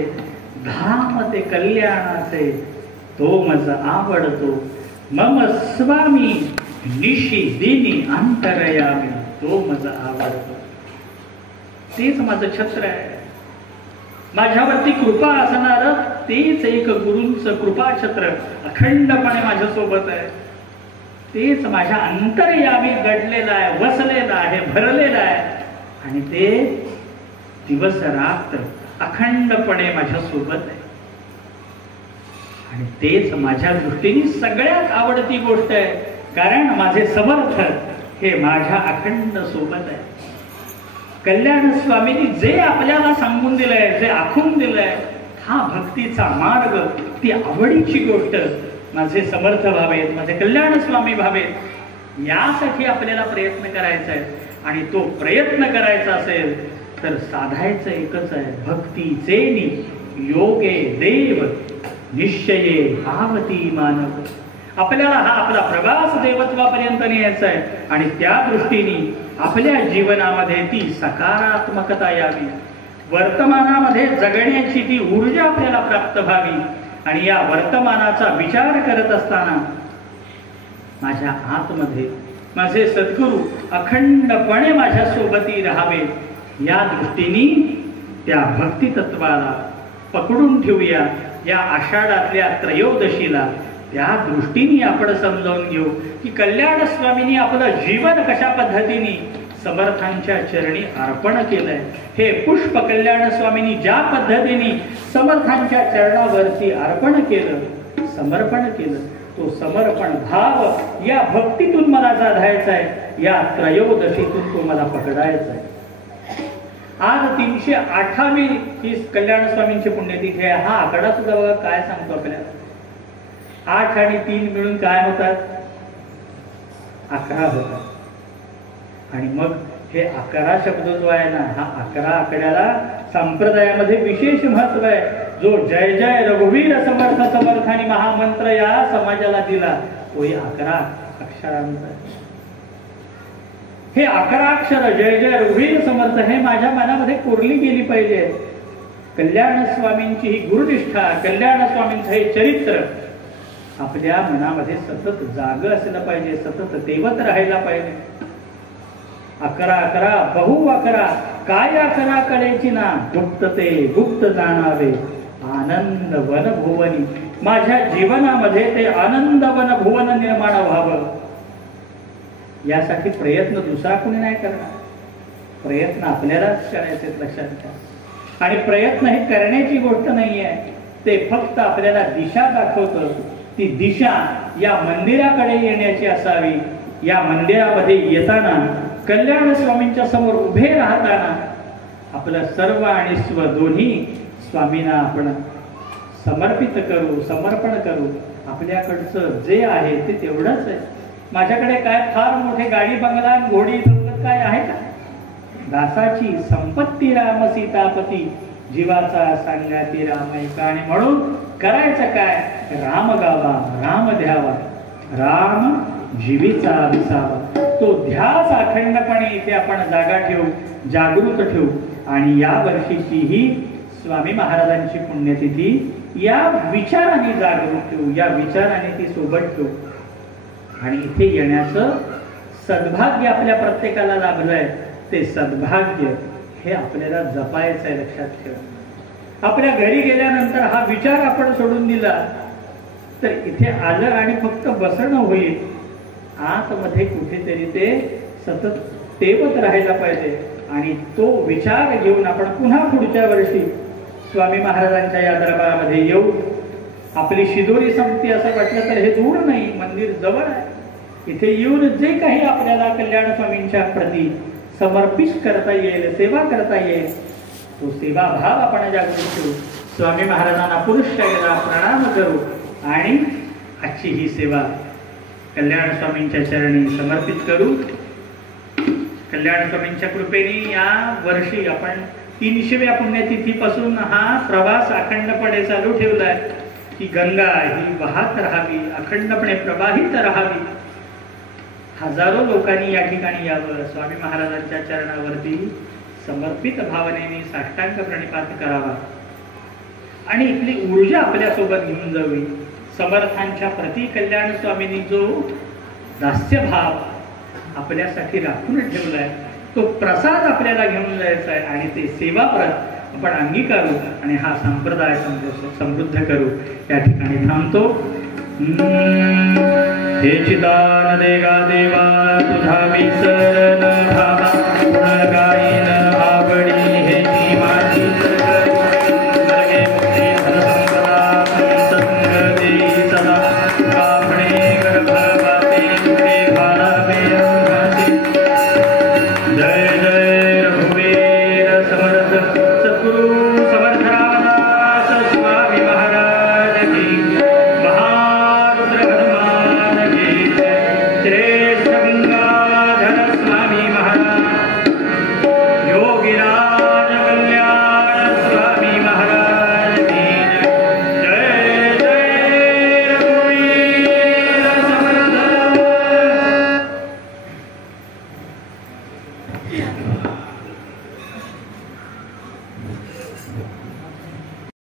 धाम ते कल्याणाचे तो मज आवडतो मम स्वामी निशी दिनी अंतरयामी तो मज आवडतो. तेच माझं छत्र आहे. माझ्यावरती कृपा असणार तेच एक गुरूंचं कृपा छत्र अखंडपणे माझ्या सोबत आहे. तेच माझ्या अंतर्यामी दडलेलं आहे, वसलेलं आहे, भरलेलं आहे आणि ते दिवस रात्र अखंडपणे माझ्या सोबत आहे. आणि तेच माझ्या दृष्टीने सगळ्यात आवडती गोष्ट आहे, कारण माझे समर्थ हे माझ्या अखंड सोबत आहे. कल्याण स्वामींनी जे आपल्याला सांगून दिलंय, जे आखून दिलंय, हा भक्तीचा मार्ग, ती आवडीची गोष्ट माझे समर्थ व्हावेत, माझे कल्याण स्वामी व्हावेत, यासाठी आपल्याला प्रयत्न करायचा आहे. आणि तो प्रयत्न करायचा असेल तर साधायचं एकच आहे, भक्तीचे योगे देव निश्चये भावती मानव. आपल्याला हा आपला प्रवास देवत्वापर्यंत न्यायचा आहे आणि त्या दृष्टीने आपल्या जीवनामध्ये ती सकारात्मकता यावी, वर्तमानामध्ये जगण्याची ती ऊर्जा आपल्याला प्राप्त व्हावी. आणि या वर्तमानाचा विचार करत असताना माझ्या आतमध्ये माझे सद्गुरू अखंडपणे माझ्या सोबती राहावे, या दृष्टीने त्या भक्ती तत्वाला पकडून ठेवूया. या आषाढातल्या त्रयोदशीला त्या दृष्टीने आपण समजावून घेऊ की कल्याण स्वामींनी आपलं जीवन कशा पद्धतीने समर्थांच्या चरणी अर्पण केलंय. हे पुष्प कल्याण स्वामींनी ज्या पद्धतीने समर्थांच्या चरणावरती अर्पण केलं, समर्पण केलं, तो समर्पण भाव या भक्तीतून मला साधायचा आहे, या त्रयोदशीतून तो मला पकडायचा आहे. आज 308वी ही कल्याण स्वामींची पुण्यतिथी आहे. हा आकडा सुद्धा बघा काय सांगतो आपल्याला. 8 आणि 3 मिळून काय होतात? 11 होतात. आणि मग हे 11 शब्द जो आहे ना, हा 11 आकड्याला संप्रदायामध्ये विशेष महत्व आहे. जो जय जय रघुवीर समर्थ समर्थानी महामंत्र या समाजाला दिला, तो 11 अक्षरांचा. हे 11 अक्षर जय जय रघुवीर समर्थ हे माझ्या मनामध्ये कोरली गेली पाहिजे. कल्याण स्वामींची ही गुरुनिष्ठा, कल्याण स्वामींचं हे चरित्र आपल्या मनामध्ये सतत जाग असलं पाहिजे, सतत तेवत राहायला पाहिजे. 11 11 बहु 11 काय 11 कळेची ना, गुप्त ते गुप्त जाणावे आनंद वन भुवनी. माझ्या जीवनामध्ये ते आनंद वन भुवन निर्माण व्हावं, यासाठी प्रयत्न दुसरा कोणी नाही करणार. प्रयत्न आपल्यालाच करायचे, लक्षात घ्या. आणि प्रयत्न हे करण्याची गोष्ट नाहीये, ते फक्त आपल्याला दिशा दाखवतं. ती दिशा या मंदिराकडे येण्याची असावी. या मंदिरामध्ये येताना कल्याण स्वामींच्या समोर उभे राहताना आपलं सर्व आणि स्व दोन्ही स्वामींना आपण समर्पित करू, समर्पण करू. आपल्याकडचं जे आहे ते तेवढंच आहे. माझ्याकडे काय फार मोठे गाडी बंगला घोडी दौलत काय आहे का? दासाची संपत्ती राम सीतापती, जीवाचा सांगाती रामैका. आणि म्हणून करायचं काय? राम गावा, राम द्यावा, राम जीवीचा विसावा. तो ध्यास अखंडपणे इथे आपण जागा ठेवू, जागृत ठेवू. आणि या वर्षीची ही स्वामी महाराजांची पुण्यतिथी या विचाराने जागृत ठेवू, या विचाराने ती सोबत ठेवू. आणि इथे येण्याचं सद्भाग्य आपल्या प्रत्येकाला लाभलंय. ते सद्भाग्य हे आपल्याला जपायचं आहे, लक्षात ठेवा. आपल्या घरी गेल्यानंतर हा विचार आपण सोडून दिला तर इथे आलं आणि फक्त बसणं होईल. आतमध्ये कुठेतरी ते सतत तेवत राहायला पाहिजे. आणि तो विचार घेऊन आपण पुन्हा पुढच्या वर्षी स्वामी महाराजांच्या या दरबारामध्ये येऊ. आपली शिदोरी संपती असं वाटलं तर हे दूर नाही, मंदिर जवळ आहे. इथे येऊन जे काही आपल्याला कल्याण स्वामींच्या प्रती समर्पित करता येईल, सेवा करता येईल, तो सेवाभाव आपण जागृत ठेवू. स्वामी महाराजांना पुरुषाला प्रणाम करू आणि आजची ही सेवा कल्याण स्वामींच्या चरणी समर्पित करू. कल्याण स्वामींच्या कृपेने या वर्षी आपण 300व्या पुण्यतिथीपासून हा प्रवास अखंडपणे चालू ठेवलाय की गंगा ही वाहत राहावी, अखंडपणे प्रवाहित राहावी. हजारो लोकांनी या ठिकाणी यावं, स्वामी महाराजांच्या चरणावरती समर्पित भावनेने साष्टांग प्रणिपात करावा आणि इथली ऊर्जा आपल्यासोबत घेऊन जावी. समर्थांच्या प्रति कल्याण स्वामींनी जो दास्यभाव आपल्यासाठी राखून ठेवलाय तो प्रसाद आपल्याला घेऊन जायचा आहे आणि ते सेवाव्रत आपण अंगीकारू आणि हा संप्रदाय समृद्ध करू. या ठिकाणी थांबतो. हे चिदान देगा देवा तुझा मी शरण